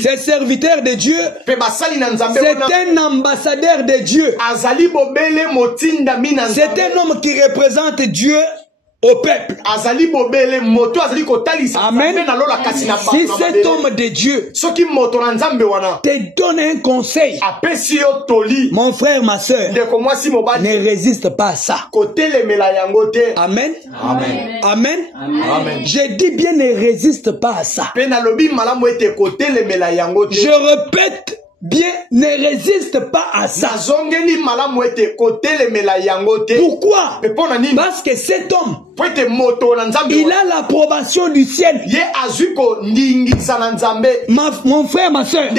ces serviteurs de Dieu, c'est un ambassadeur de Dieu. C'est un homme qui représente Dieu au peuple. Amen. Si cet homme de Dieu te donne un conseil, mon frère, ma soeur, ne résiste pas à ça. Amen. Amen. Amen. Amen. Je dis bien, ne résiste pas à ça. Je répète bien, ne résiste pas à ça. Pourquoi? Parce que cet homme, il a l'approbation du ciel. Mon frère, ma soeur.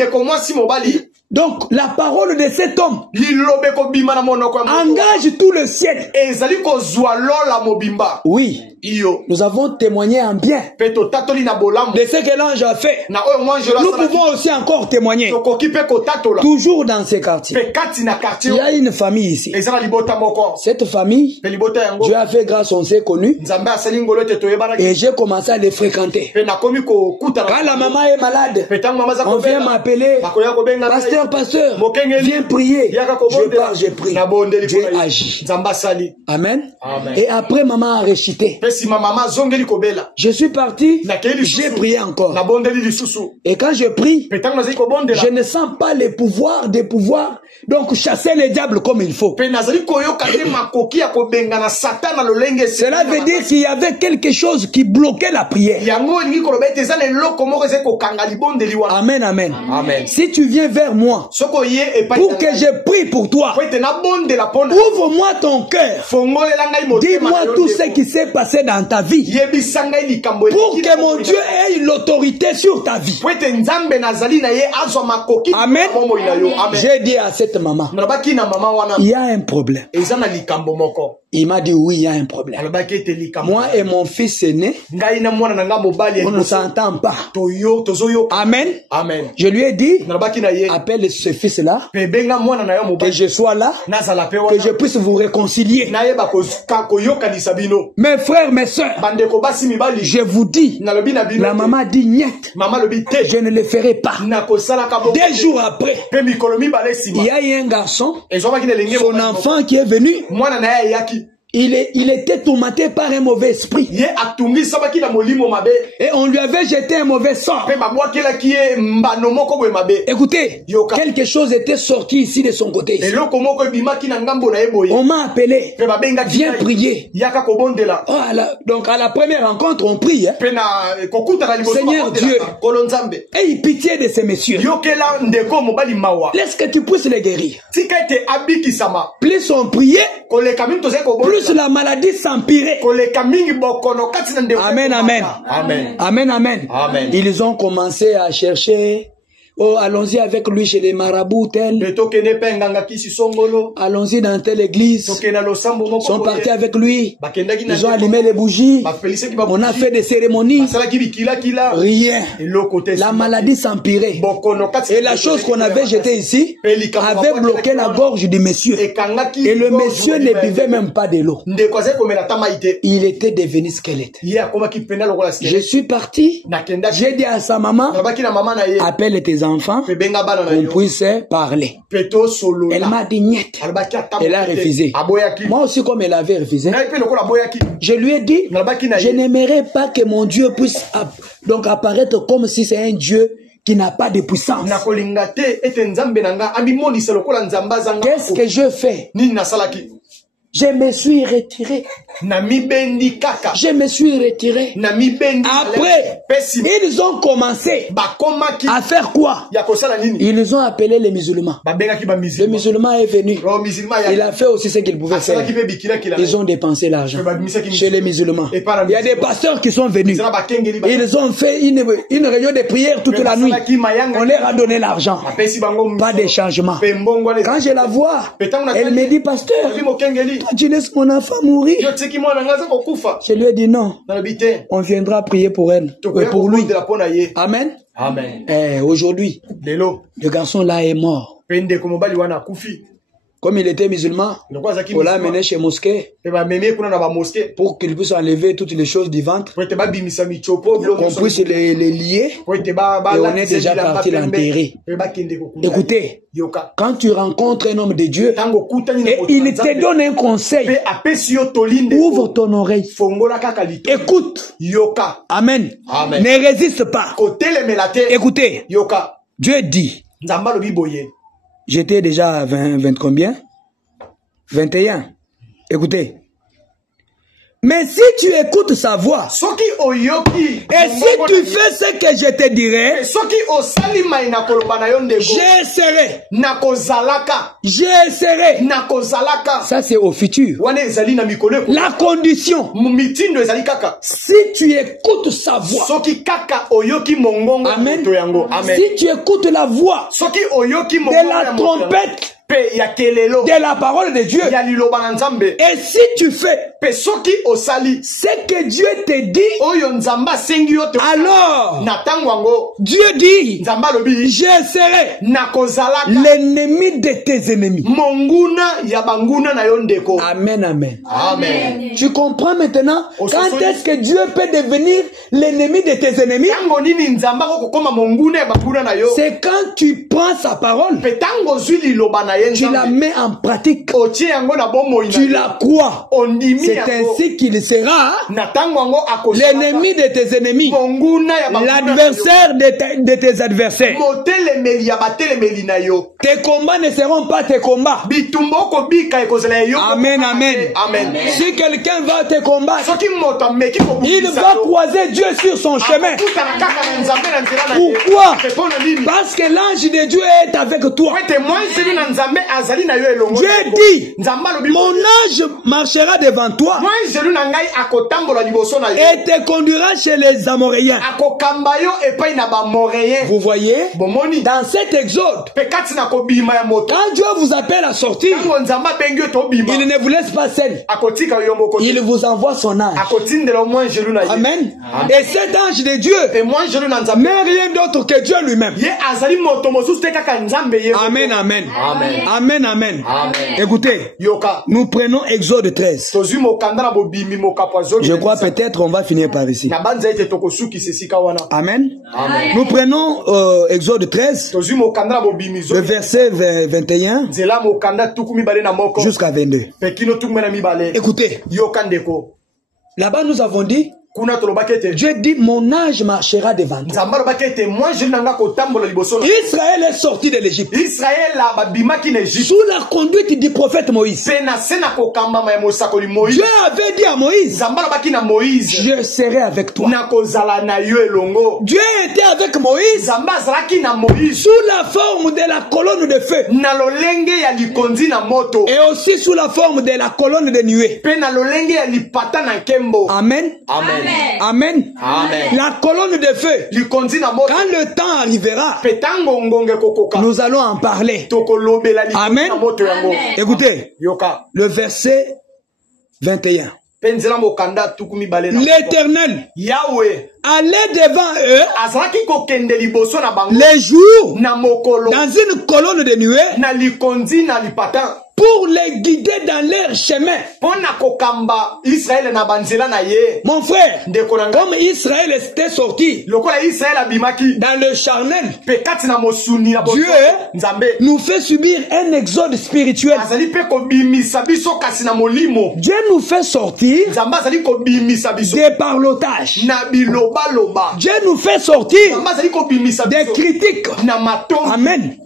Donc, la parole de cet homme engage tout le ciel. Oui, nous avons témoigné en bien de ce que l'ange a fait. Nous pouvons aussi encore témoigner. Toujours dans ces quartiers. Il y a une famille ici. Cette famille, Dieu a fait grâce, on s'est connus. Et j'ai commencé à les fréquenter. Quand la maman est malade, on vient m'appeler. Pasteur, viens prier. Je pars, je prie. Dieu agit. Amen. Amen. Et après, maman a récité. Je suis parti, j'ai prié encore. Et quand je prie, je ne sens pas les pouvoirs des pouvoirs. Donc, chasser les diables comme il faut. Cela veut dire qu'il y avait quelque chose qui bloquait la prière. Amen, amen. Amen. Si tu viens vers moi pour que je prie pour toi, ouvre-moi ton cœur. Dis-moi tout ce qui s'est passé dans ta vie pour que mon Dieu ait l'autorité sur ta vie. Amen. J'ai dit à cette maman, il y a un problème. Il m'a dit oui, il y a un problème. Moi et mon fils aîné, on ne s'entend pas. Amen. Amen. Je lui ai dit, appelle ce fils-là, que je sois là, que je puisse vous réconcilier. Mes frères, mes soeurs, je vous dis, la maman dit niet, je ne le ferai pas. 2 jours après, il y a eu un garçon, son enfant qui est venu. Il était tourmenté par un mauvais esprit. Et on lui avait jeté un mauvais sort. Écoutez, quelque chose était sorti ici de son côté. On m'a appelé. Viens prier. Oh, donc à la première rencontre, on prie. Hein? Seigneur Dieu, aie pitié de ces messieurs. Laisse que tu puisses les guérir. Plus on priait, plus la maladie s'empirait. Amen, amen. Amen. Amen, amen. Amen. Ils ont commencé à chercher. Oh, allons-y avec lui chez les marabouts, tel. Allons-y dans telle église. Ils sont partis avec lui. Ils ont allumé les bougies. On a fait des cérémonies. Rien. La maladie s'empirait. Et la chose qu'on avait jetée ici avait bloqué la gorge du monsieur. Et le monsieur ne buvait même pas de l'eau. Il était devenu squelette. Je suis parti. J'ai dit à sa maman, appelle tes enfants, on puisse parler. Elle m'a dit niet. Elle a refusé. Moi aussi, comme elle avait refusé, je lui ai dit, je n'aimerais pas que mon Dieu puisse donc apparaître comme si c'est un Dieu qui n'a pas de puissance. Qu'est-ce que je fais? Je me suis retiré. Je me suis retiré. Après, ils ont commencé à faire quoi? Ils ont appelé les musulmans. Le musulman est venu. Il a fait aussi ce qu'il pouvait faire. Ils ont dépensé l'argent chez les musulmans. Il y a des pasteurs qui sont venus. Ils ont fait une réunion de prière toute la nuit. On leur a donné l'argent. Pas de changement. Quand je la vois, elle me dit, pasteur, tu laisses mon enfant mourir. Je lui ai dit non. On viendra prier pour elle. Pour lui. Amen. Amen. Aujourd'hui, le garçon là est mort. Comme il était musulman, on l'a amené chez mosquée pour qu'il puisse enlever toutes les choses du ventre, qu'on puisse les lier, et on est déjà parti l'enterrer. Écoutez, quand tu rencontres un homme de Dieu et il te donne un conseil, ouvre ton oreille, écoute. Amen. Ne résiste pas. Écoutez, Dieu dit, j'étais déjà à 20 combien? 21. Écoutez. Mais si tu écoutes sa voix, et si tu fais ce que je te dirai, j'essaierai. Ça c'est au futur. La condition, si tu écoutes sa voix, amen. Si tu écoutes la voix de la trompette, de la parole de Dieu, et si tu fais ce que Dieu te dit, alors Dieu dit, je serai l'ennemi de tes ennemis. Amen, amen. Amen. Tu comprends maintenant quand est-ce que Dieu peut devenir l'ennemi de tes ennemis? C'est quand tu prends sa parole, tu la mets en pratique, tu la crois. C'est ainsi qu'il sera l'ennemi de tes ennemis, l'adversaire de tes adversaires. Tes combats ne seront pas tes combats. Amen, amen. Si quelqu'un va te combattre, il va croiser Dieu sur son chemin. Pourquoi? Parce que l'ange de Dieu est avec toi. Dieu dit, mon ange marchera devant toi et te conduira chez les Amoréens. Vous voyez, dans cet exode, quand Dieu vous appelle à sortir, il ne vous laisse pas seul. Il vous envoie son ange. Amen. Et cet ange de Dieu n'est rien d'autre que Dieu lui-même. Amen, amen. Amen, amen. Écoutez, nous prenons Exode 13. Je crois peut-être on va finir par ici. Amen. Nous prenons Exode 13, le verset 21 jusqu'à 22. Écoutez, là-bas nous avons dit, Dieu dit, mon ange marchera devant toi. Israël est sorti de l'Égypte sous la conduite du prophète Moïse. Dieu avait dit à Moïse, je serai avec toi. Dieu était avec Moïse sous la forme de la colonne de feu et aussi sous la forme de la colonne de nuée. Amen. Amen. Amen. Amen. La colonne de feu, quand le temps arrivera, nous allons en parler. Amen. Écoutez, le verset 21. L'Éternel allait devant eux les jours dans une colonne de nuée pour les guider dans leur chemin. Mon frère, comme Israël était sorti dans le charnel, Dieu nous fait subir un exode spirituel. Dieu nous fait sortir des parlotages. Dieu nous fait sortir des critiques. Amen.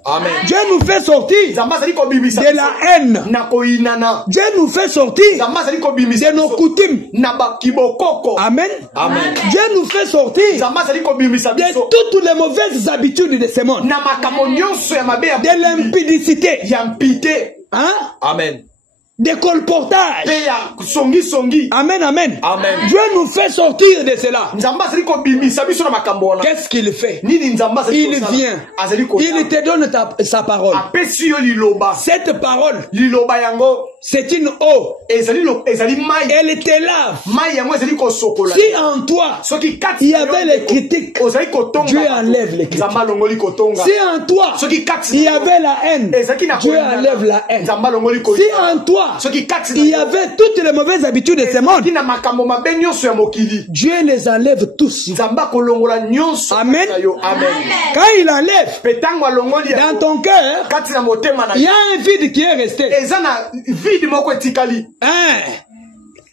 Dieu nous fait sortir de la haine. Dieu nous fait sortir de nos coutumes. Amen. Dieu nous fait sortir de toutes les mauvaises habitudes de ce monde. De l'impudicité. Hein? Amen. de colportage. Amen, amen. Amen. Dieu nous fait sortir de cela. Qu'est-ce qu'il fait? Il vient. Il te donne sa parole. Cette parole, c'est une eau. Elle te lave. Si en toi, il y avait les critiques, Dieu enlève les critiques. Si en toi, il y avait la haine, Dieu enlève la haine. Si en toi, il y avait toutes les mauvaises habitudes de ce monde, Dieu les enlève tous. Amen. Quand il enlève, dans ton cœur, il y a un vide qui est resté.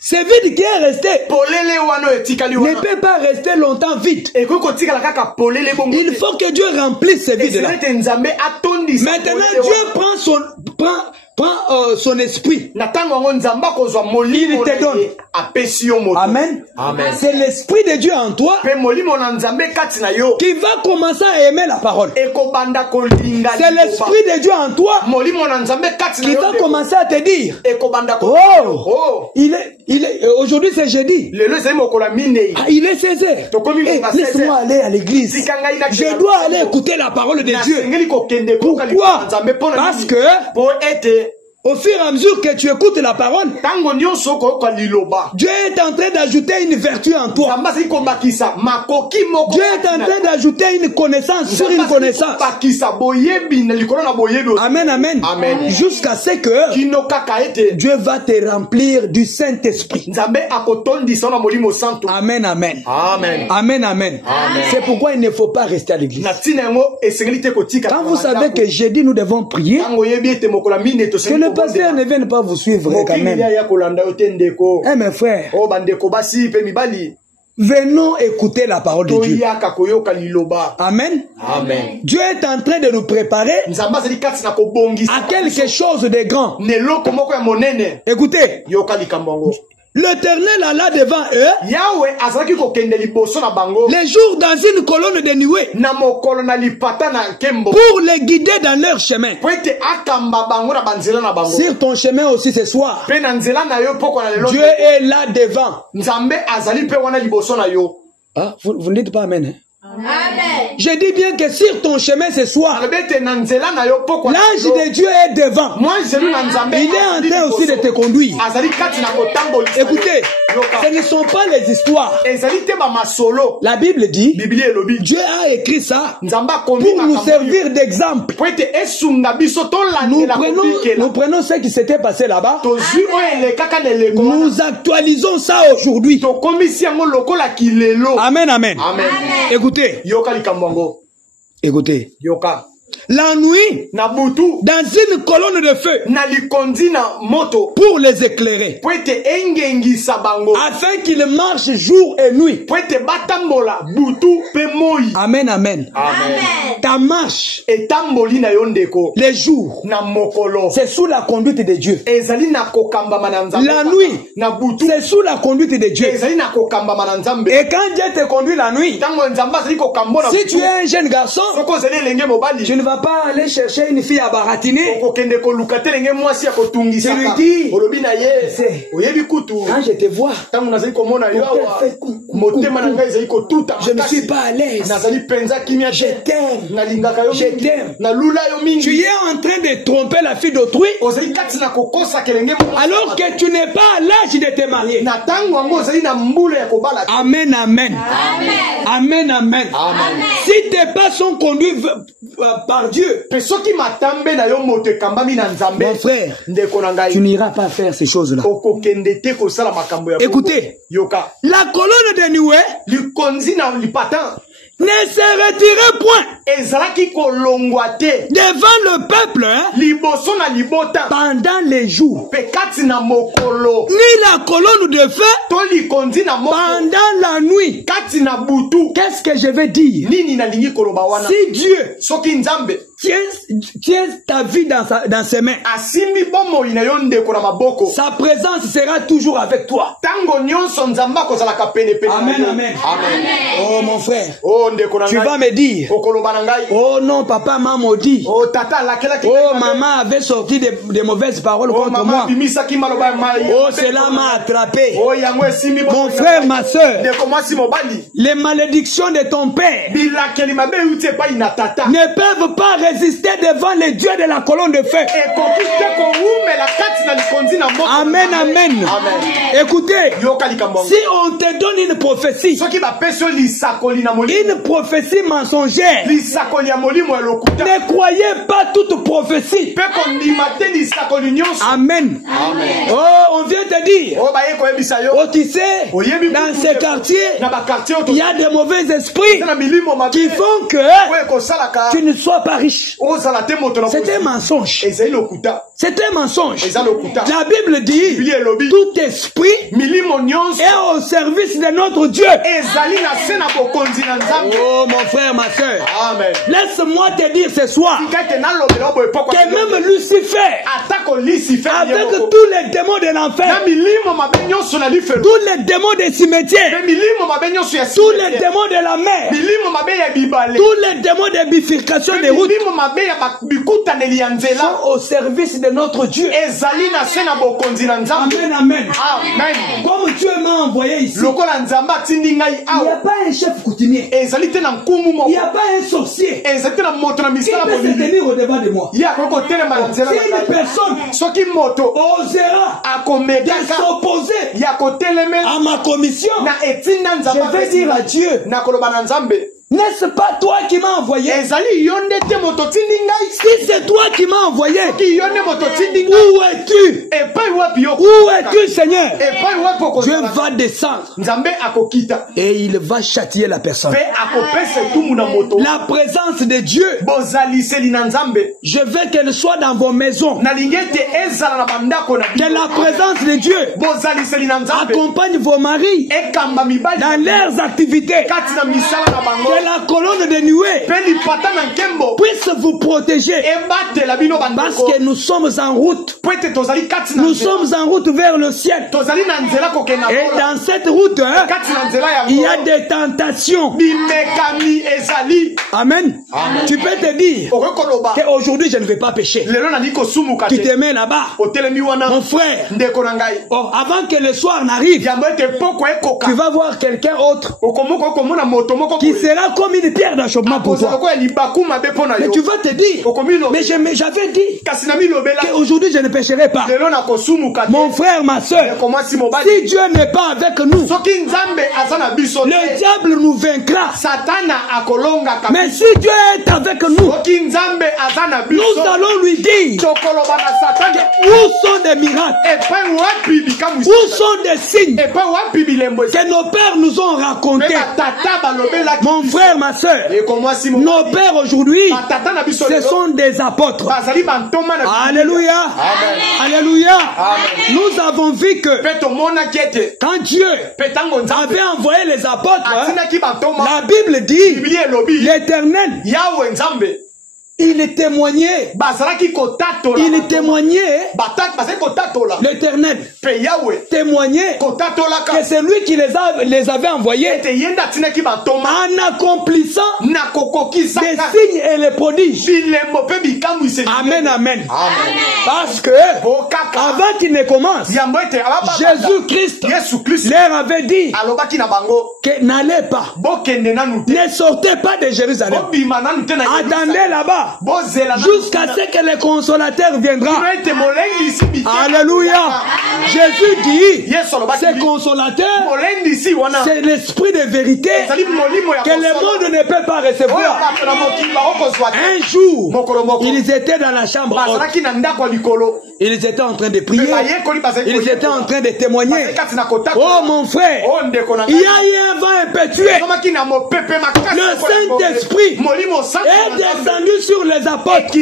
Ce vide qui est resté ne peut pas rester longtemps vide. Il faut que Dieu remplisse ce vide-là. Maintenant, Dieu prend son esprit. Il te donne. Amen. C'est l'esprit de Dieu en toi qui va commencer à aimer la parole. C'est l'esprit de Dieu en toi qui va commencer à te dire, oh, aujourd'hui c'est jeudi. Il est 16h. Laisse-moi aller à l'église. Je dois aller écouter la parole de Dieu. Pourquoi? Parce que au fur et à mesure que tu écoutes la parole, Dieu est en train d'ajouter une vertu en toi. Dieu est en train d'ajouter une connaissance sur une connaissance. Amen, amen. Jusqu'à ce que Dieu va te remplir du Saint-Esprit. Amen, amen. Amen, amen. C'est pourquoi il ne faut pas rester à l'église. Quand vous savez que jeudi nous devons prier, que le pasteur ne vienne pas vous suivre quand même. Eh mes frères, venons écouter la parole de Dieu. Amen. Dieu est en train de nous préparer à quelque chose de grand. Écoutez, l'Éternel alla devant eux les jours dans une colonne de nuée pour les guider dans leur chemin. Sur ton chemin aussi ce soir, Dieu est là devant. Ah, vous ne dites pas amen, hein? Amen. Je dis bien que sur ton chemin ce soir, l'ange de Dieu est devant. Il est en train aussi de te conduire. Écoutez, ce ne sont pas les histoires. La Bible dit, Dieu a écrit ça pour nous servir d'exemple. Nous prenons ce qui s'était passé là-bas. Nous actualisons ça aujourd'hui. Amen, amen. Écoutez. Écoutez. La nuit, dans une colonne de feu, pour les éclairer, afin qu'ils marchent jour et nuit. Amen, amen. Ta marche, les jours, c'est sous la conduite de Dieu. La nuit, c'est sous la conduite de Dieu. Et quand Dieu te conduit la nuit, si tu es un jeune garçon, tu ne vas pas aller chercher une fille à baratiner. Tu lui dis, quand je te vois, je ne suis pas à l'aise. Je t'aime. Tu es en train de tromper la fille d'autrui alors que tu n'es pas à l'âge de te marier. Amen, amen. Amen, amen. Si tes pas sont conduits par Dieu, mon frère, tu n'iras pas faire ces choses-là. Écoutez, la colonne de nuée ne se retirez point devant le peuple pendant les jours, ni la colonne de feu pendant la nuit. Qu'est-ce que je vais dire? Si Dieu tiens ta vie dans ses mains. Sa présence sera toujours avec toi. Amen, amen. Oh mon frère, tu vas me dire, oh non, papa m'a maudit. Oh maman avait sorti de mauvaises paroles contre moi. Oh cela m'a attrapé. Mon frère, ma soeur, les malédictions de ton père ne peuvent pas résister devant les dieux de la colonne de feu. Amen, amen. Écoutez, si on te donne une prophétie mensongère, ne croyez pas toute prophétie. Amen. Oh, on vient te dire, oh tu sais, dans ces quartiers, il y a des mauvais esprits qui font que tu ne sois pas riche. C'est un mensonge. C'est un mensonge. La Bible dit, tout esprit est au service de notre Dieu. Oh mon frère, ma soeur, laisse-moi te dire ce soir que même Lucifer, avec tous les démons de l'enfer, tous les démons des cimetières, tous les démons de la mer, tous les démons de bifurcation des routes, sont au service de notre Dieu. Amen, amen. Comme Dieu m'a envoyé ici, il n'y a pas un chef coutumier, il n'y a pas un sorcier qui peut se tenir au devant de moi. Si une personne osera de s'opposer à ma commission, je vais dire à Dieu, n'est-ce pas toi qui m'as envoyé? Si c'est toi qui m'as envoyé, où es-tu? Où es-tu, Seigneur? Dieu va descendre et il va châtier la personne. La présence de Dieu, je veux qu'elle soit dans vos maisons. Que la présence de Dieu accompagne vos maris dans leurs activités. Que la colonne de nuée puisse vous protéger, parce que nous sommes en route. Nous sommes en route vers le ciel. Et dans cette route, il y a des tentations. Amen. Tu peux te dire qu'aujourd'hui je ne vais pas pécher. Tu te mets là-bas, mon frère. Oh, avant que le soir n'arrive, tu vas voir quelqu'un autre qui sera comme une pierre d'achoppement pour toi. Mais tu vas te dire, mais j'avais dit qu'aujourd'hui je ne pécherai pas. Mon frère, ma soeur, si Dieu n'est pas avec nous, le diable nous vaincra. Mais si Dieu est avec nous, nous allons lui dire où sont des miracles, où sont des signes que nos pères nous ont racontés. Mon frère, ma soeur, nos pères aujourd'hui, ce sont des apôtres. Alléluia. Alléluia. Nous avons vu que quand Dieu avait envoyé les apôtres, la Bible dit, l'Éternel, il témoignait. Il témoignait. L'Éternel témoignait que c'est lui qui les avait envoyés en accomplissant des signes et les prodiges. Amen, amen. Parce que avant qu'il ne commence, Jésus-Christ leur avait dit que n'allez pas, ne sortez pas de Jérusalem, attendez là-bas jusqu'à ce que le consolateur viendra. Alléluia. Jésus dit, ce consolateur, c'est l'esprit de vérité que le monde ne peut pas recevoir. Un jour, ils étaient dans la chambre haute. Ils étaient en train de prier. Ils étaient en train de témoigner. Oh mon frère, il y a eu un vent impétueux. Le Saint-Esprit est descendu sur les apôtres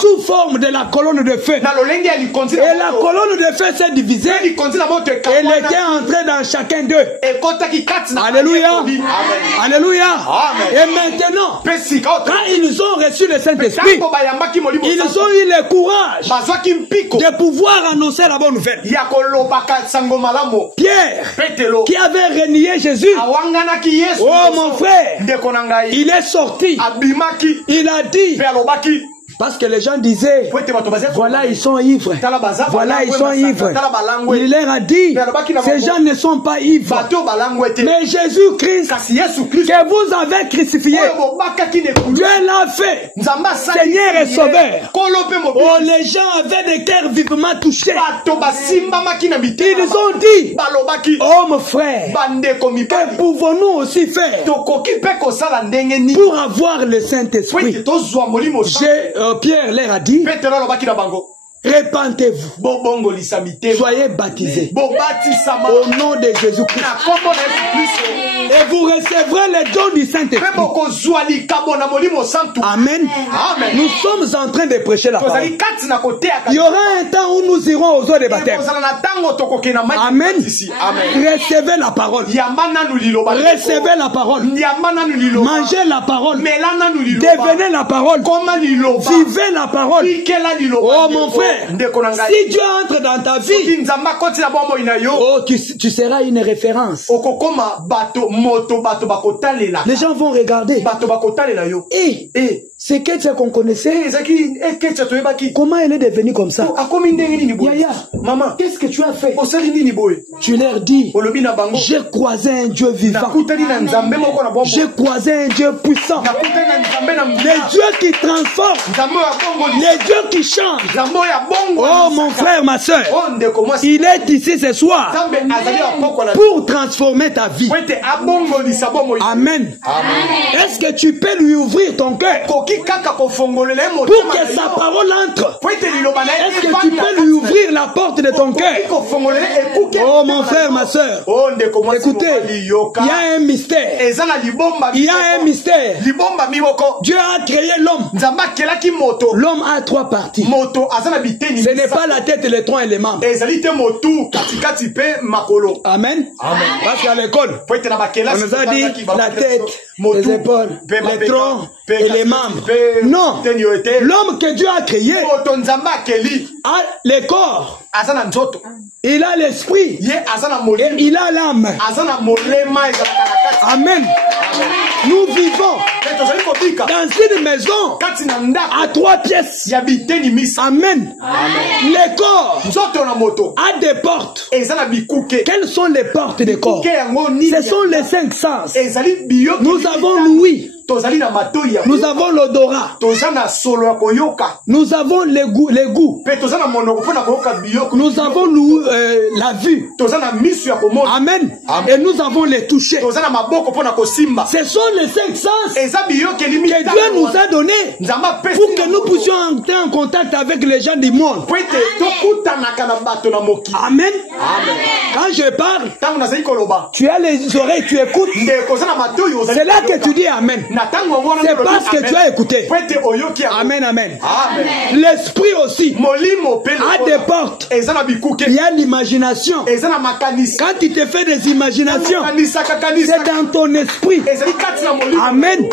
sous forme de la colonne de feu. Et la colonne de feu s'est divisée. Elle était entrée dans chacun d'eux. Alléluia. Alléluia. Et maintenant, quand ils ont reçu le Saint-Esprit, ils ont eu le courage de pouvoir annoncer la bonne nouvelle. Pierre, qui avait renié Jésus, oh mon frère, il est sorti. Il a dit, parce que les gens disaient, voilà ils sont ivres, voilà ils sont ivres. Il leur a dit, ces gens ne sont pas ivres, mais Jésus-Christ que vous avez crucifié, Dieu l'a fait Seigneur et Sauveur. Oh, les gens avaient des cœurs vivement touchés. Ils ont dit, oh mon frère, que pouvons-nous aussi faire pour avoir le Saint-Esprit? Pierre leur a dit, répentez-vous, soyez baptisés au nom de Jésus-Christ et vous recevrez les dons du Saint-Esprit. Amen. Nous sommes en train de prêcher la parole. Il y aura un temps où nous irons aux eaux de baptême. Amen. Recevez la parole. Recevez la parole. Mangez la parole. Devenez la parole. Vivez la parole. Oh mon frère, si Dieu entre dans ta vie, oh, tu seras une référence. Les gens vont regarder. Et c'est quelqu'un qu'on connaissait. Comment elle est devenue comme ça? Yaya, maman, qu'est-ce que tu as fait? Tu leur dis, j'ai croisé un Dieu vivant. J'ai croisé un Dieu puissant. Le Dieu qui transforme. Le Dieu qui change. Oh mon frère, ma soeur, il est ici ce soir pour transformer ta vie. Amen. Est-ce que tu peux lui ouvrir ton cœur pour que sa parole entre? Est-ce que tu peux lui ouvrir la porte de ton cœur? Oh mon frère, ma soeur, écoutez, il y a un mystère. Il y a un mystère. Dieu a créé l'homme. L'homme a trois parties. Ce n'est pas la tête, les troncs et les membres. Amen. Parce qu'à l'école, on nous a dit la tête, les épaules, les troncs et les membres. Non. L'homme que Dieu a créé a le corps. Il a l'esprit. Et il a l'âme. Amen. Nous vivons dans une maison à 3 pièces. Amen. Le corps a des portes. Quelles sont les portes des corps? Ce sont les 5 sens. Nous avons l'ouïe. Nous avons l'odorat. Nous avons les goûts. Nous avons la vue. Amen. Et nous avons les touchés. Ce sont les 5 sens que Dieu nous a donnés pour que nous puissions entrer en contact avec les gens du monde. Amen. Quand je parle, tu as les oreilles, tu écoutes. C'est là que tu dis Amen. C'est parce que tu as écouté. Amen, amen. L'esprit aussi a des portes. Il y a l'imagination. Quand tu te fais des imaginations, c'est dans ton esprit. Amen.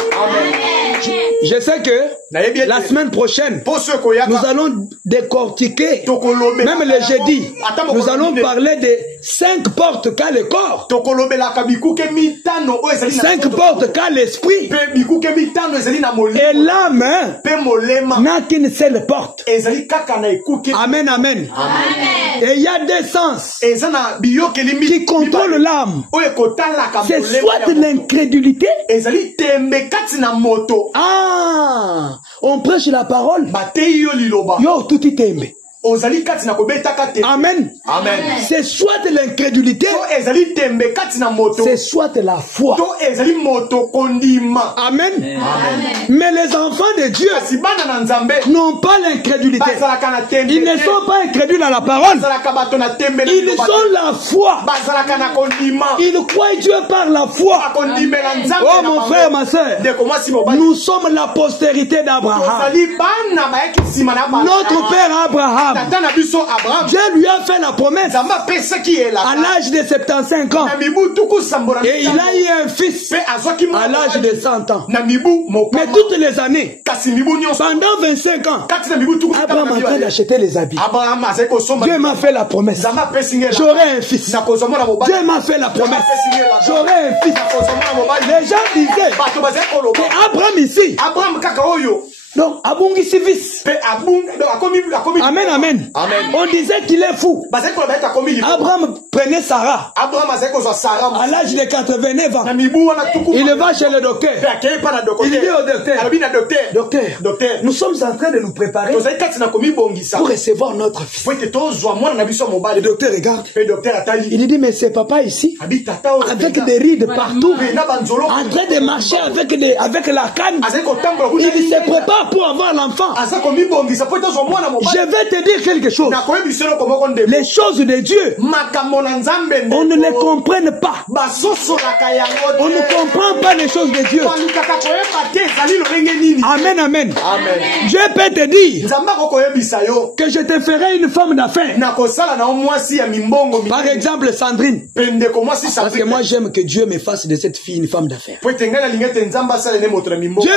Je sais que la semaine prochaine, nous allons décortiquer, même le jeudi, nous allons parler des 5 portes qu'a le corps, 5 portes qu'a l'esprit, et l'âme n'a qu'une seule porte. Amen, amen. Et il y a des sens qui contrôlent l'âme. C'est soit l'incrédulité. Ah, on prêche la parole. Yo, tout y tembe. Amen. Amen. C'est soit l'incrédulité, c'est soit la foi. Amen. Mais les enfants de Dieu n'ont pas l'incrédulité. Ils ne sont pas incrédules à la parole. Ils ont la foi. Ils croient Dieu par la foi. Oh mon frère, ma soeur, nous sommes la postérité d'Abraham. Notre père Abraham, Dieu lui a fait la promesse à l'âge de 75 ans. Et il a eu un fils à l'âge de 100 ans. Mais toutes les années, pendant 25 ans, Abraham a train d'acheter les habits. Dieu m'a fait la promesse. J'aurai un fils. Dieu m'a fait la promesse. J'aurai un fils. Les gens disaient que Abraham ici, donc, abungisi fils. Amen, amen. On disait qu'il est fou. Abraham prenait Sarah. À l'âge de 89 ans. Il va chez le docteur. Il dit au docteur, docteur, nous sommes en train de nous préparer pour recevoir notre fils. Le docteur regarde. Il dit, mais c'est papa ici, avec des rides partout, en train de marcher avec la canne. Il dit, c'est prépare pour avoir l'enfant. Je vais te dire quelque chose. Les choses de Dieu, on ne les comprenne pas. On ne comprend pas les choses de Dieu. Amen, amen. Dieu peut te dire que je te ferai une femme d'affaires. Par exemple, Sandrine. Parce que moi j'aime que Dieu me fasse de cette fille une femme d'affaires. Dieu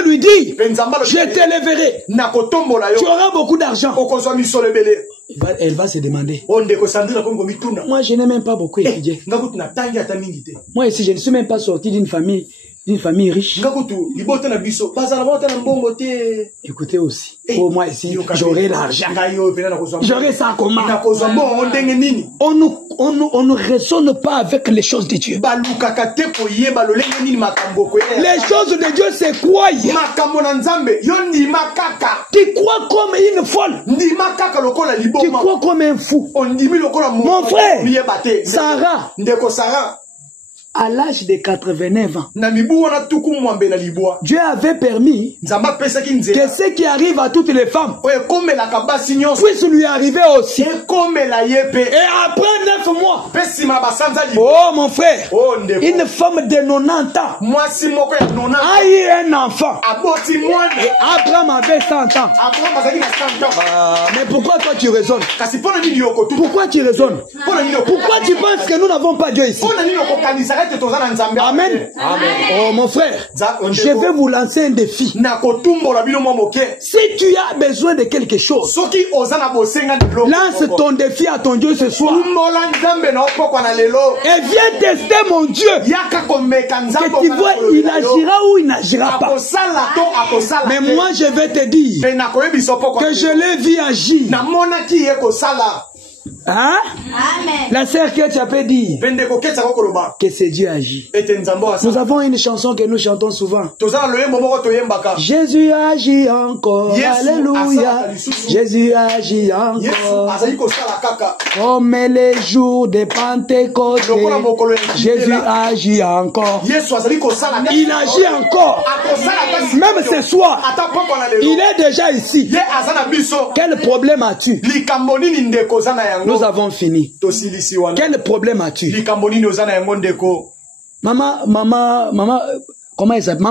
lui dit, je te verrai. Tu auras beaucoup d'argent. Elle va se demander. Moi, je n'ai même pas beaucoup étudié. Moi, ici, je ne suis même pas sorti d'une famille riche. Écoutez aussi. Pour moi ici, j'aurai l'argent. J'aurai ça comment? On ne raisonne pas avec les choses de Dieu. Les choses de Dieu, c'est quoi? Tu crois comme une folle. Tu crois comme un fou. Mon frère, Sarah, à l'âge de 89 ans, Dieu avait permis que ce qui arrive à toutes les femmes puisse lui arriver aussi. Et après 9 mois, oh mon frère, une femme de 90 ans a eu un enfant. Et Abraham avait 100 ans. Mais pourquoi toi tu raisonnes? Pourquoi tu raisonnes? Pourquoi tu penses que nous n'avons pas Dieu ici? Amen. Oh mon frère, je vais vous lancer un défi. Si tu as besoin de quelque chose, lance ton défi à ton Dieu ce soir. Et viens tester mon Dieu. Que tu vois, il agira ou il n'agira pas. Mais moi je vais te dire que je l'ai vu agir. Hein? Amen. La sœur que tu as pu dire que c'est Dieu agit. Nous avons une chanson que nous chantons souvent. Jésus agit encore. Alléluia. Jésus agit encore. Comme les jours de Pentecôte, Jésus agit encore. Il agit encore. Même ce soir, il est déjà ici. Quel problème as-tu? Nous avons fini. Quel problème as-tu? Maman, comment elle s'appelle?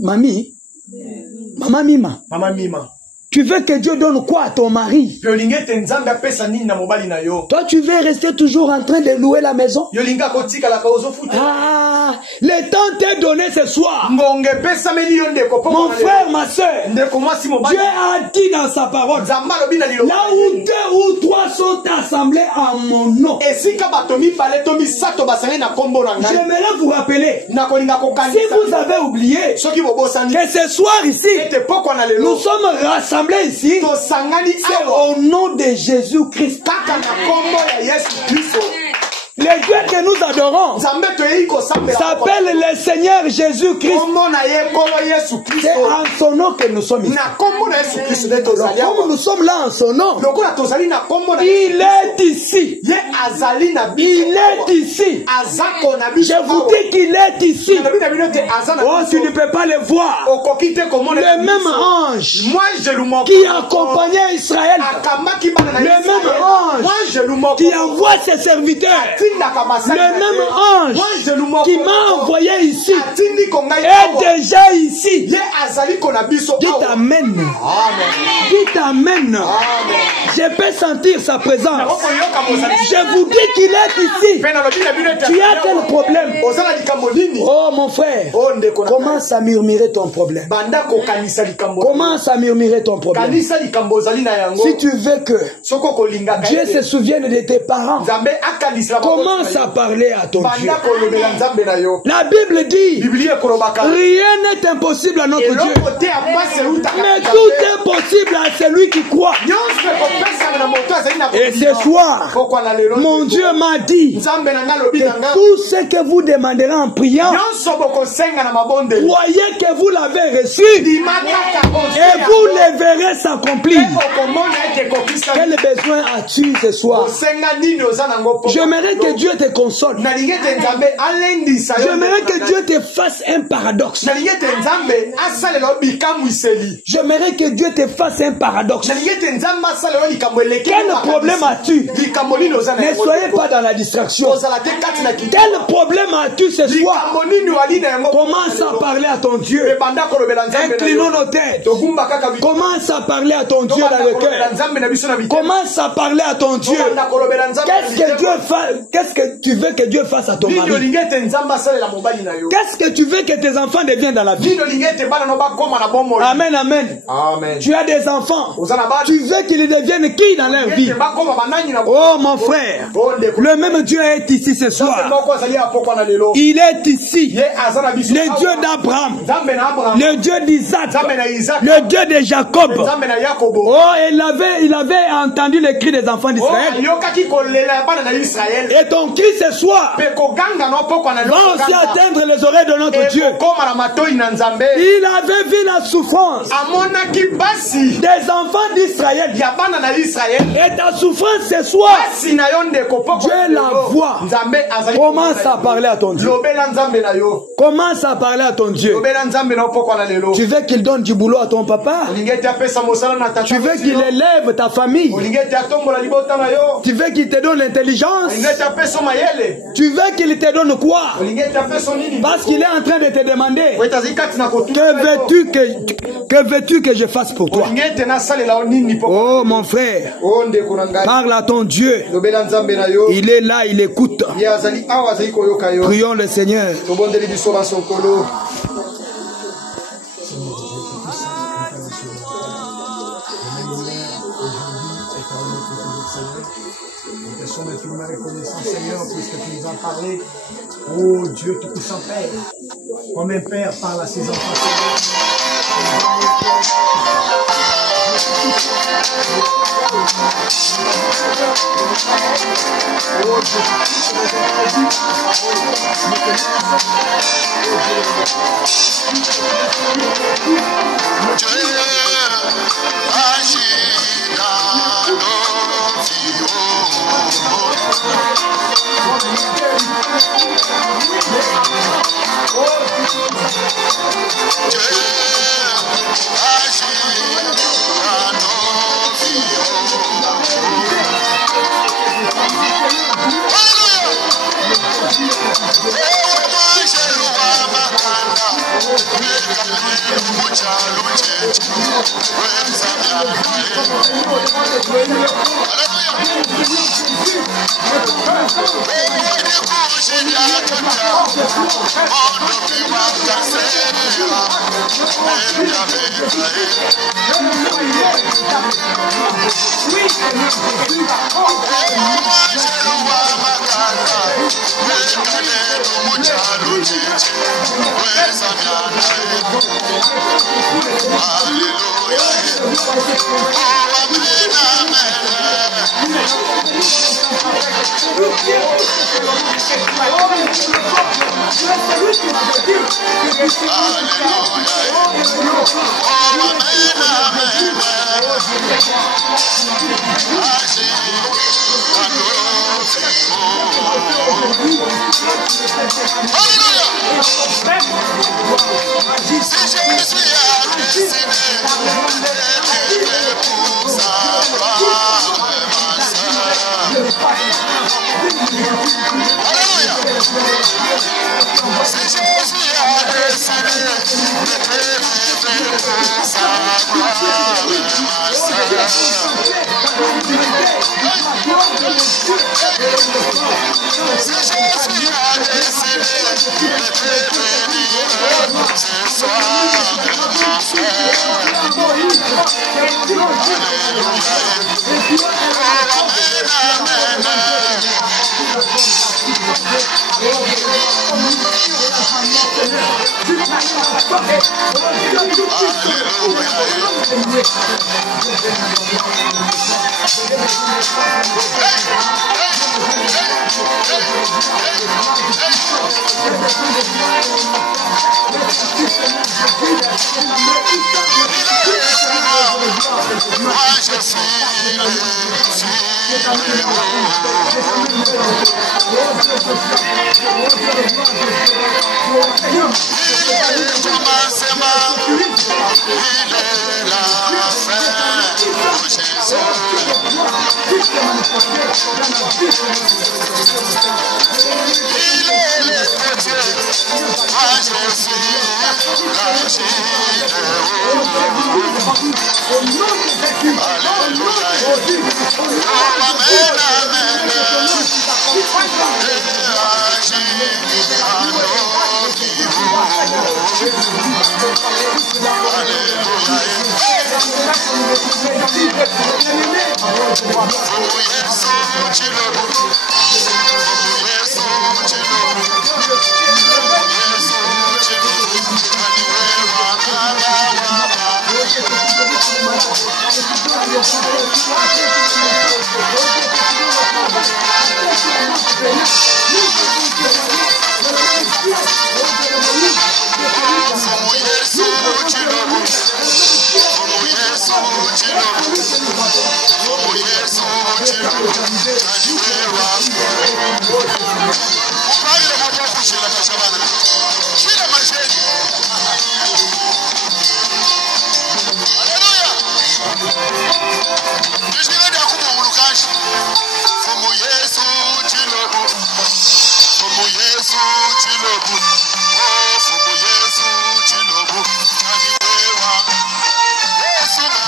Mamie Mima. Tu veux que Dieu donne quoi à ton mari? Toi, tu veux rester toujours en train de louer la maison? Ah, le temps t'est donné ce soir. Mon frère, ma soeur, Dieu a dit dans sa parole, là où 2 ou 3 sont assemblés en mon nom, j'aimerais vous rappeler, si vous avez oublié, que ce soir ici, nous sommes rassemblés ici, c'est au nom de Jésus-Christ. Le Dieu que nous nous adorons s'appelle le Seigneur Jésus-Christ. C'est en son nom que nous sommes ici. Comme nous sommes là en son nom, il est ici. Il est ici. Je vous dis qu'il est ici. Oh, tu ne peux pas le voir. Le même ange qui accompagnait Israël, le même ange qui envoie ses serviteurs, le même ange qui m'a envoyé ici est déjà ici. Dites Amen. Dites Amen. Je peux sentir sa présence. Je vous dis qu'il est ici. Tu as quel problème? Oh mon frère, commence à murmurer ton problème. Commence à murmurer ton problème. Si tu veux que Dieu se souvienne de tes parents, commence à parler à ton Dieu. La Bible dit, rien n'est impossible à notre Dieu, mais tout est possible à celui qui croit. Et ce soir, mon Dieu m'a dit que tout ce que vous demanderez en priant, croyez que vous l'avez reçu et vous le verrez s'accomplir. Quel besoin as-tu ce soir? J'aimerais que Dieu te console. J'aimerais que Dieu te fasse un paradoxe. J'aimerais que Dieu te fasse un paradoxe. Quel problème as-tu? Ne soyez pas dans la distraction. Quel problème as-tu ce soir? Commence à parler à ton Dieu. Inclinons nos têtes. Commence à parler à ton Dieu dans le cœur. Commence à parler à ton Dieu. Qu'est-ce que tu veux que Dieu fasse à ton mari? Qu'est-ce que tu veux que tes enfants deviennent dans la vie? Amen, amen. Tu as des enfants. Tu veux qu'ils deviennent qui dans leur vie? Oh mon frère, le même Dieu est ici ce soir. Il est ici. Le Dieu d'Abraham, le Dieu d'Isaac, le Dieu de Jacob. Oh, il avait entendu les cris des enfants d'Israël. Et ton cri ce soir va aussi atteindre les oreilles de notre Dieu. Il avait vu la souffrance des enfants d'Israël. Et ta souffrance ce soir, Dieu la voit. Commence à parler à ton Dieu. Commence à parler à ton Dieu. Tu veux qu'il donne du boulot à ton papa? Tu veux qu'il élève ta famille? Tu veux qu'il te donne l'intelligence? Tu veux qu'il te donne quoi? Parce qu'il est en train de te demander, que veux-tu que je fasse pour toi? Oh mon frère, parle à ton Dieu. Il est là, il écoute. Prions le Seigneur. Seigneur, puisque tu nous as parlé. Oh Dieu Tout-Puissant Père, comme un père parle à ses enfants. Hallelujah.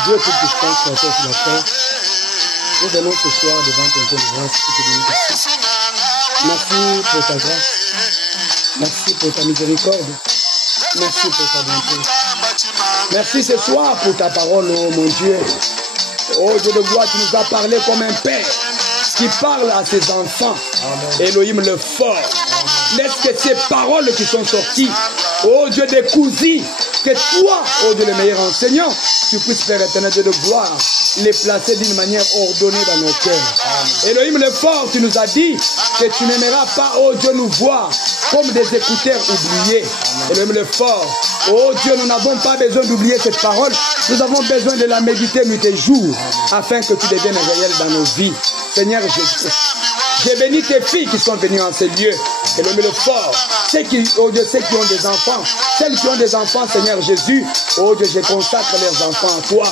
Dieu toute puissance, créateur sur la terre, nous venons ce soir devant ton Dieu de grâce et de bénédiction. Merci pour ta grâce, merci pour ta miséricorde, merci pour ta bonté. Merci ce soir pour ta parole, oh mon Dieu. Oh Dieu de gloire, tu nous as parlé comme un père qui parle à ses enfants. Amen. Elohim le fort. Laisse que ces paroles qui sont sorties, oh Dieu des cousins, que toi, oh Dieu le meilleur enseignant, tu puisses, Père éternel, Dieu de gloire, les placer d'une manière ordonnée dans nos cœurs. Elohim le fort, tu nous as dit que tu n'aimeras pas, oh Dieu, nous voir comme des écouteurs oubliés. Elohim le fort, oh Dieu, nous n'avons pas besoin d'oublier cette parole. Nous avons besoin de la méditer nuit et jour, afin que tu deviennes réel dans nos vies. Seigneur Jésus, j'ai béni tes filles qui sont venues en ces lieux. Elohim le fort, ceux qui, oh Dieu, ceux qui ont des enfants, celles qui ont des enfants, Seigneur Jésus, oh Dieu, je consacre leurs enfants à toi.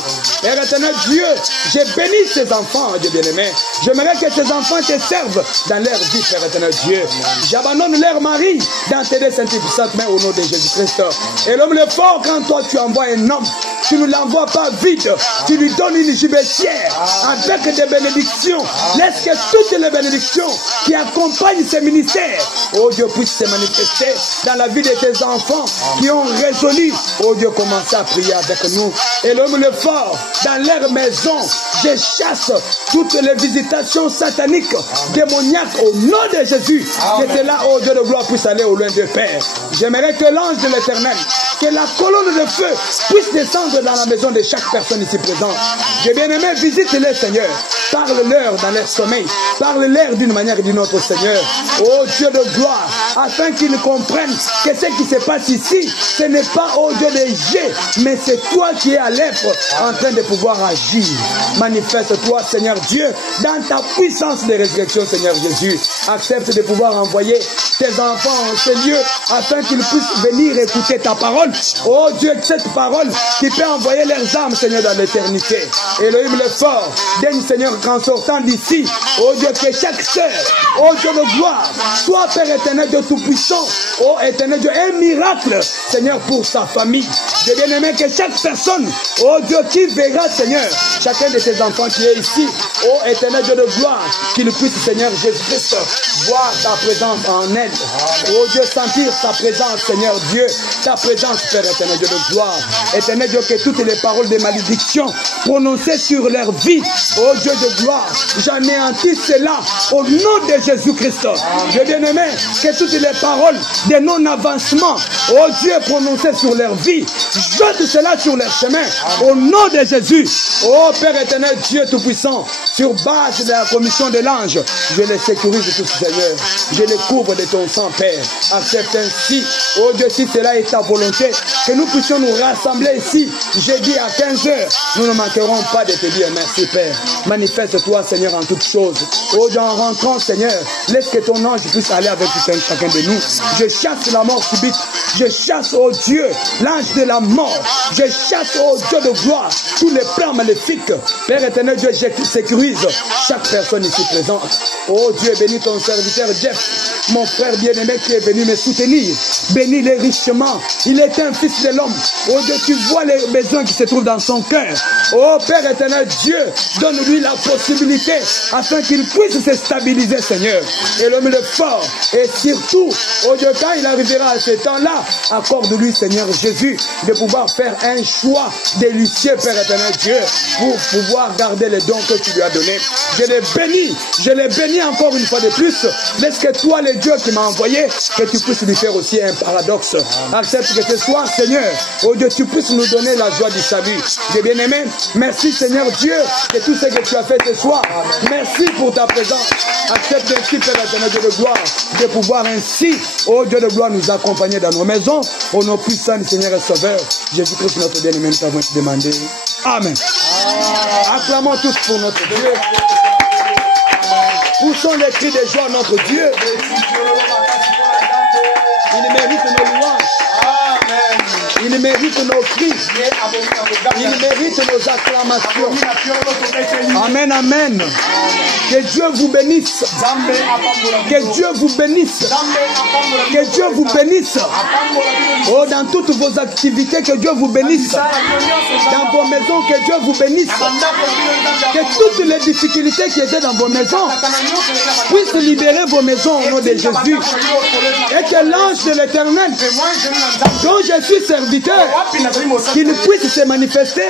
Père éternel Dieu, j'ai béni ces enfants, Dieu bien-aimé. J'aimerais que ces enfants te servent dans leur vie, Père éternel Dieu. J'abandonne leur mari dans tes deux saintes et puissantes mains au nom de Jésus-Christ. Elohim le fort, quand toi tu envoies un homme, tu ne l'envoies pas vide, tu lui donnes une gibecière avec des bénédictions. Laisse que toutes les bénédictions qui accompagnent ces ministères, oh Dieu, puissent se manifester dans la vie de tes enfants qui ont résolu, oh Dieu, commencer à prier avec nous. Et l'homme le fort, dans leur maison, je chasse toutes les visitations sataniques, démoniaques au nom de Jésus. Que cela, oh Dieu de gloire, puisse aller au loin de Père. J'aimerais que l'ange de l'Éternel, que la colonne de feu puisse descendre dans la maison de chaque personne ici présente. J'ai bien aimé, visite-les, Seigneur. Parle-leur dans leur sommeil. Parle-leur d'une manière ou d'une autre, Seigneur. Oh Dieu de gloire, afin qu'ils comprennent que ce qui se passe ici, ce n'est pas, oh Dieu de Dieu, mais c'est toi qui es à l'œuvre en train de pouvoir agir. Manifeste-toi, Seigneur Dieu, dans ta puissance de résurrection, Seigneur Jésus. Accepte de pouvoir envoyer tes enfants en ce lieu afin qu'ils puissent venir écouter ta parole. Oh Dieu, cette parole qui peut envoyer leurs âmes, Seigneur, dans l'éternité. Elohim le fort, daigne, Seigneur, qu'en sortant d'ici, oh Dieu, que chaque sœur, oh Dieu de gloire, soit Père éternel, Dieu tout-puissant, oh éternel Dieu, un miracle, Seigneur, pour sa famille. J'ai bien aimé que chaque personne, oh Dieu, qui verra, Seigneur, chacun de tes enfants qui est ici, oh éternel Dieu de gloire, qu'il puisse, Seigneur Jésus-Christ, voir ta présence en elle. Oh Dieu, sentir ta présence, Seigneur Dieu, ta présence, Père éternel Dieu de gloire. Éternel Dieu, que toutes les paroles de malédiction prononcées sur leur vie, oh Dieu de gloire, j'anéantis cela au nom de Jésus-Christ. J'ai bien aimé que toutes les paroles de non-avancement, oh Dieu, prononcées sur leur vie, jette cela sur leur chemin au nom de Jésus. Oh Père éternel, Dieu tout-puissant, sur base de la commission de l'ange, je les sécurise tous, Seigneur. Je les couvre de ton sang, Père. Accepte ainsi, oh Dieu, si cela est ta volonté, que nous puissions nous rassembler ici, jeudi à 15h. Nous ne manquerons pas de te dire merci, Père. Manifeste-toi, Seigneur, en toutes choses. Oh Dieu, en rentrant, Seigneur, laisse que ton ange puisse aller avec chacun de nous. Je chasse la mort subite. Je chasse, oh Dieu, l'ange de la mort. Je chasse, oh Dieu de gloire, tous les plans maléfiques. Père éternel, Dieu, je sécurise chaque personne ici présente. Oh Dieu, bénis ton serviteur Jeff, mon frère bien-aimé qui est venu me soutenir. Bénis-le richement. Il est un fils de l'homme. Oh Dieu, tu vois les besoins qui se trouvent dans son cœur. Oh Père éternel, Dieu, donne-lui la possibilité afin qu'il puisse se stabiliser, Seigneur. Et l'homme le fort. Et surtout, oh Dieu, quand il arrivera à ce temps-là, accorde-lui, Seigneur Jésus, de pouvoir faire un choix délicieux, Père éternel Dieu, pour pouvoir garder les dons que tu lui as donnés. Je les bénis encore une fois de plus. Laisse que toi, le Dieu qui m'a envoyé, que tu puisses lui faire aussi un paradoxe. Accepte que ce soit, Seigneur, oh Dieu, tu puisses nous donner la joie du salut. J'ai bien aimé. Merci, Seigneur Dieu, de tout ce que tu as fait ce soir. Merci pour ta présence. Accepte ainsi, Père éternel, Dieu de gloire, de pouvoir ainsi, oh Dieu de gloire, nous accompagner dans nos maisons. Au nom puissant du Seigneur et Sauveur, Jésus-Christ, notre bien-aimé, nous t'avons demandé. Amen. Acclamons tous pour notre Dieu. Poussons les cris de joie à notre Dieu. Il mérite nos louanges. Il mérite nos cris. Il mérite nos acclamations. Amen, amen. Que Dieu vous bénisse. Que Dieu vous bénisse. Que Dieu vous bénisse. Oh, dans toutes vos activités, que Dieu vous bénisse. Dans vos maisons, que Dieu vous bénisse. Que toutes les difficultés qui étaient dans vos maisons puissent libérer vos maisons au nom de Jésus. Et que l'ange de l'Éternel, dont je suis serviteur, qu'il puisse se manifester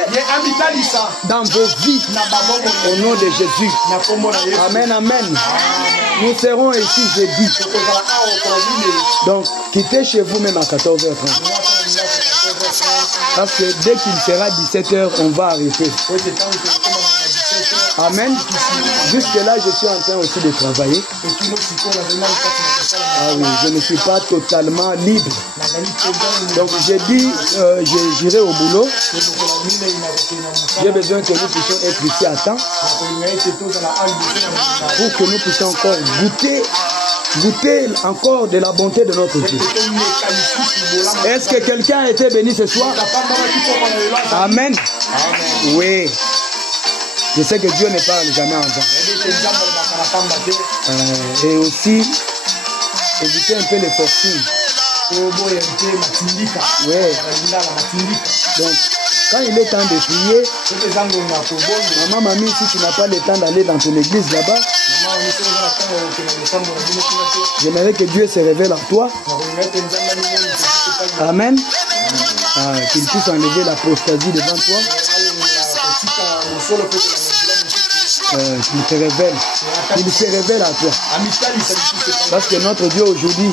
dans vos vies au nom de Jésus. Amen, amen. Nous serons ici jeudi. Donc, quittez chez vous même à 14h30. Parce que dès qu'il sera 17h, on va arrêter. Amen. Jusque là, je suis en train aussi de travailler. Ah oui, je ne suis pas totalement libre. Donc j'ai dit, j'irai au boulot. J'ai besoin que nous puissions être ici à temps pour que nous puissions encore goûter encore de la bonté de notre Dieu. Est-ce que quelqu'un a été béni ce soir? Amen. Oui. Je sais que Dieu ne parle jamais en vain. Et aussi, éviter un peu les forcings. Oui. Donc, quand il est temps de prier, maman, mamie, si tu n'as pas le temps d'aller dans ton église là-bas, j'aimerais que Dieu se révèle à toi. Amen. Qu'il puisse enlever l'apostasie devant toi. Qu'il te révèle. Qu'il se révèle à toi. Parce que notre Dieu aujourd'hui,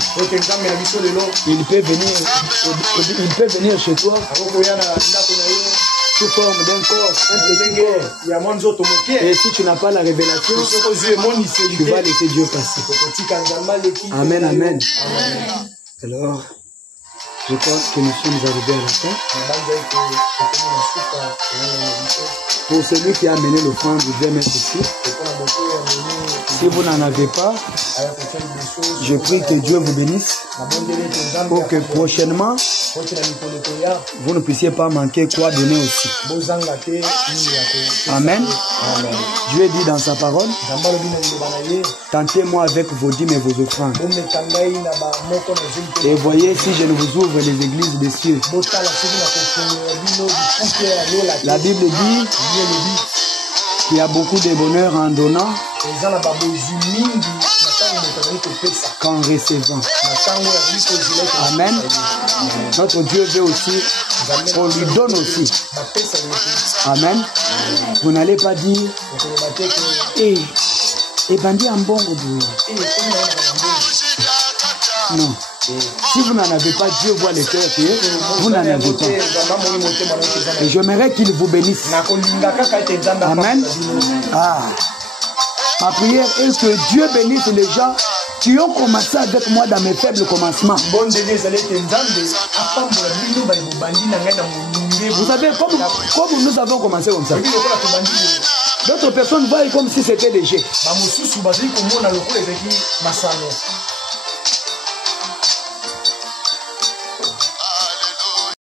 il peut venir chez toi. sous forme d'un corps, un petit corps. Et si tu n'as pas la révélation, tu vas laisser Dieu passer. Amen, amen. Alors, je crois que nous sommes arrivés à la fin. Pour celui qui a amené l'offrande, vous devez mettre ici. Si vous n'en avez pas, je prie que Dieu vous bénisse pour que prochainement, vous ne puissiez pas manquer quoi donner aussi. Amen. Dieu dit dans sa parole, tentez-moi avec vos dîmes et vos offrandes. Et voyez si je ne vous ouvre les églises des cieux. La Bible dit qu'il y a beaucoup de bonheur en donnant qu'en recevant. Amen. Notre Dieu veut aussi qu'on lui donne aussi. Amen. Vous n'allez pas dire et bandit en bon. Non. Si vous n'en avez pas, Dieu voit les cœurs que vous n'en avez pas. Et j'aimerais qu'il vous bénisse. Amen. Ah. Ma prière est que Dieu bénisse les gens qui ont commencé avec moi dans mes faibles commencements. Vous savez, comme nous avons commencé comme ça, d'autres personnes voient comme si c'était léger.